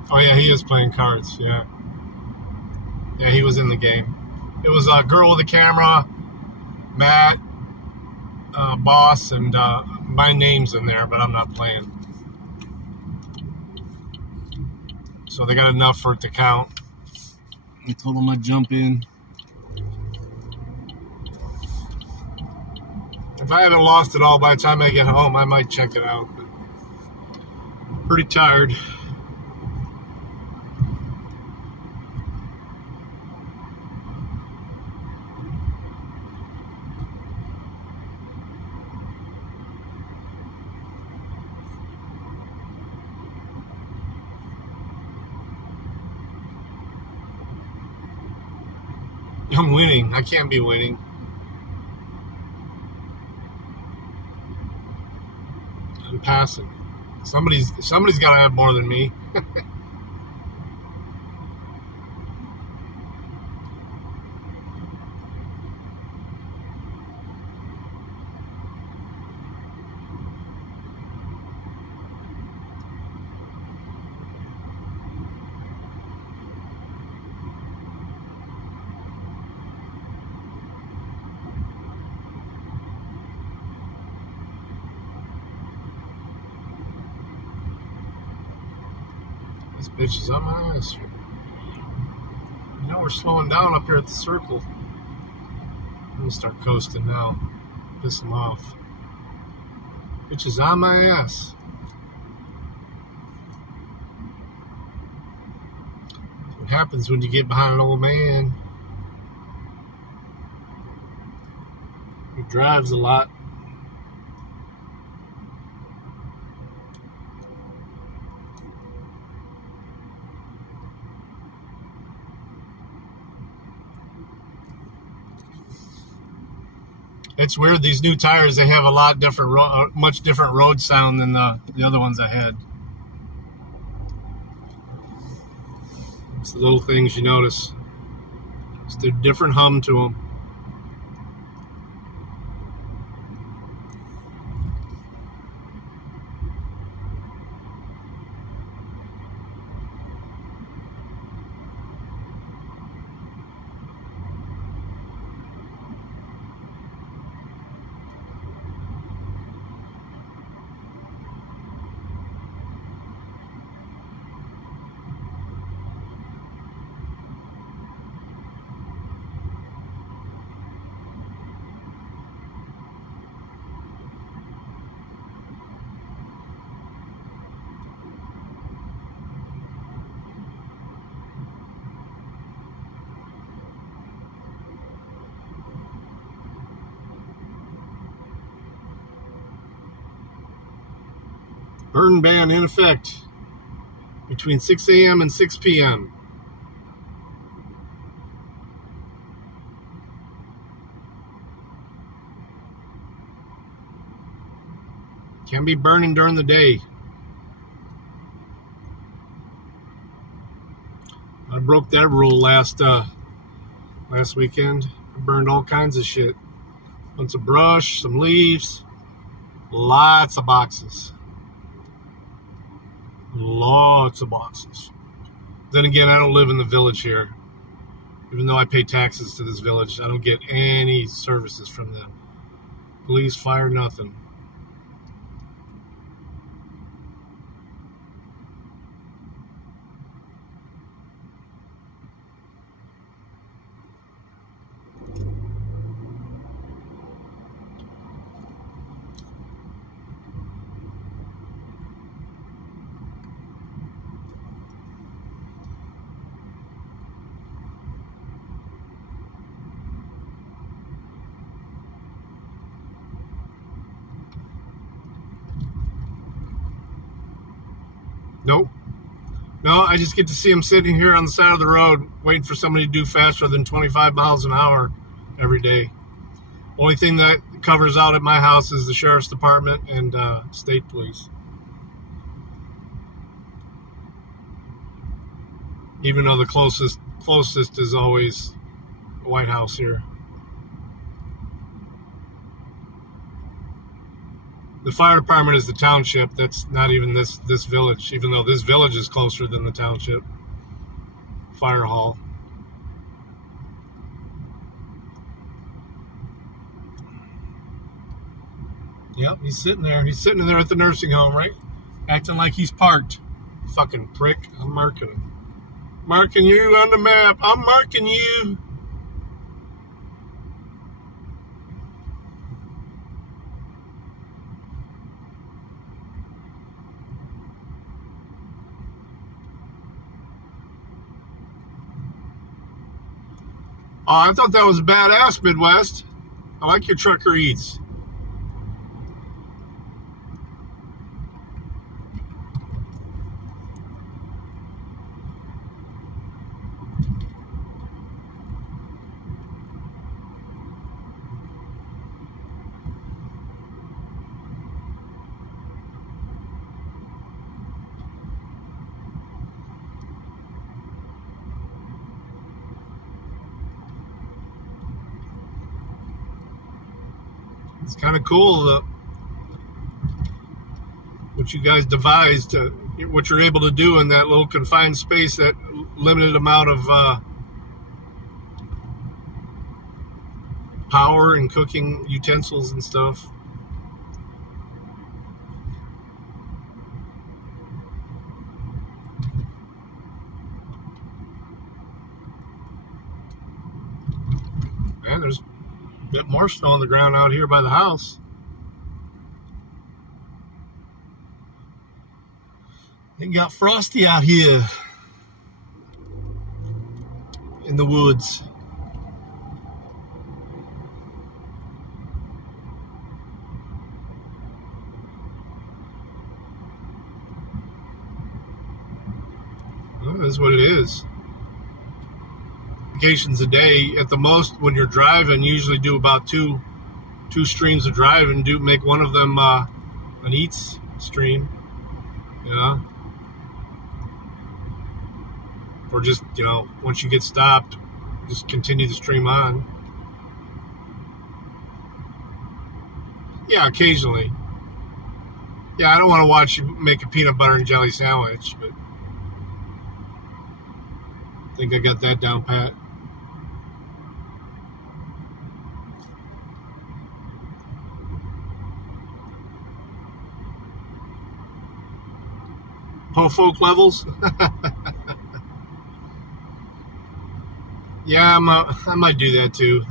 Oh, yeah, he is playing cards, yeah. Yeah, he was in the game. It was a girl with a camera, Matt, boss, and my name's in there, but I'm not playing. So they got enough for it to count. I told them I'd jump in. If I haven't lost it all by the time I get home, I might check it out. But pretty tired. I'm winning. I can't be winning. I'm passing. Somebody's got to have more than me. This bitch is on my ass here. You know we're slowing down up here at the circle. I'm gonna start coasting now. Piss them off. Bitch is on my ass. That's what happens when you get behind an old man who drives a lot. It's weird. These new tires, they have a lot different, much different road sound than the other ones I had. It's the little things you notice. It's the different hum to them. Burn ban in effect between 6 a.m. and 6 p.m. Can't be burning during the day. I broke that rule last weekend. I burned all kinds of shit. Bunch of brush, some leaves, lots of boxes. Lots of boxes. Then again, I don't live in the village here. Even though I pay taxes to this village, I don't get any services from them. Police, fire, nothing. Nope. No, I just get to see them sitting here on the side of the road waiting for somebody to do faster than 25 miles an hour every day. Only thing that covers out at my house is the sheriff's department and state police. Even though the closest is always the White House here. The fire department is the township. That's not even this village, even though this village is closer than the township. Fire hall. Yep, he's sitting there. He's sitting there at the nursing home, right? Acting like he's parked. Fucking prick. I'm marking him. Marking you on the map. I'm marking you. Oh, I thought that was badass, Midwest. I like your trucker eats. It's kind of cool what you guys devised, what you're able to do in that little confined space, that limited amount of power and cooking utensils and stuff. Man, there's a bit more snow on the ground out here by the house. It got frosty out here in the woods. Well, that's what it is. Vacations a day at the most. When you're driving, usually do about two streams of driving. Make one of them an eats stream, you know, or just, you know, once you get stopped, just continue the stream on. Yeah, occasionally. Yeah, I don't want to watch you make a peanut butter and jelly sandwich, but I think I got that down pat. Po folk levels. Yeah, I might do that too.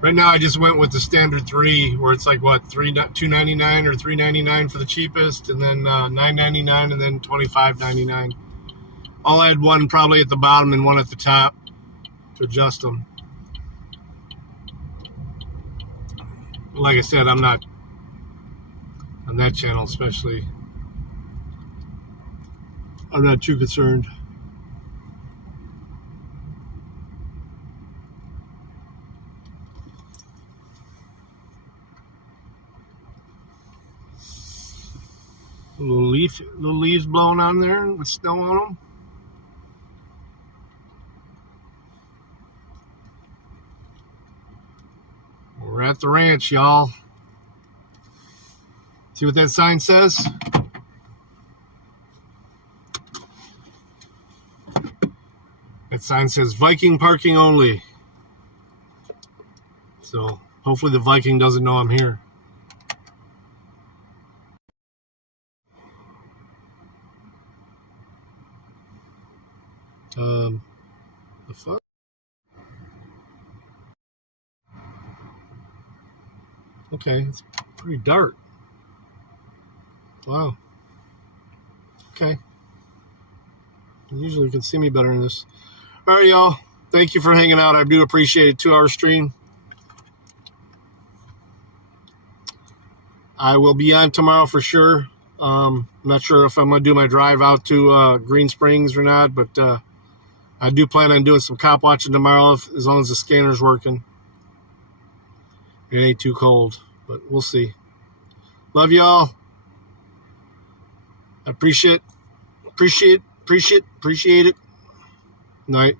Right now I just went with the standard 3, where it's like what, $2.99 or $3.99 for the cheapest, and then $9.99, and then $25.99. I'll add one probably at the bottom and one at the top to adjust them. Like I said, I'm not on that channel, especially. I'm not too concerned. Little leaves blowing on there with snow on them. We're at the ranch, y'all. See what that sign says? That sign says Viking parking only. So hopefully the Viking doesn't know I'm here. The fuck? Okay, it's pretty dark. Wow. Okay. Usually you can see me better than this. All right, y'all. Thank you for hanging out. I do appreciate it. 2-hour stream. I will be on tomorrow for sure. I'm not sure if I'm going to do my drive out to Green Springs or not, but I do plan on doing some cop watching tomorrow as long as the scanner's working. It ain't too cold, but we'll see. Love y'all. I appreciate it. Night.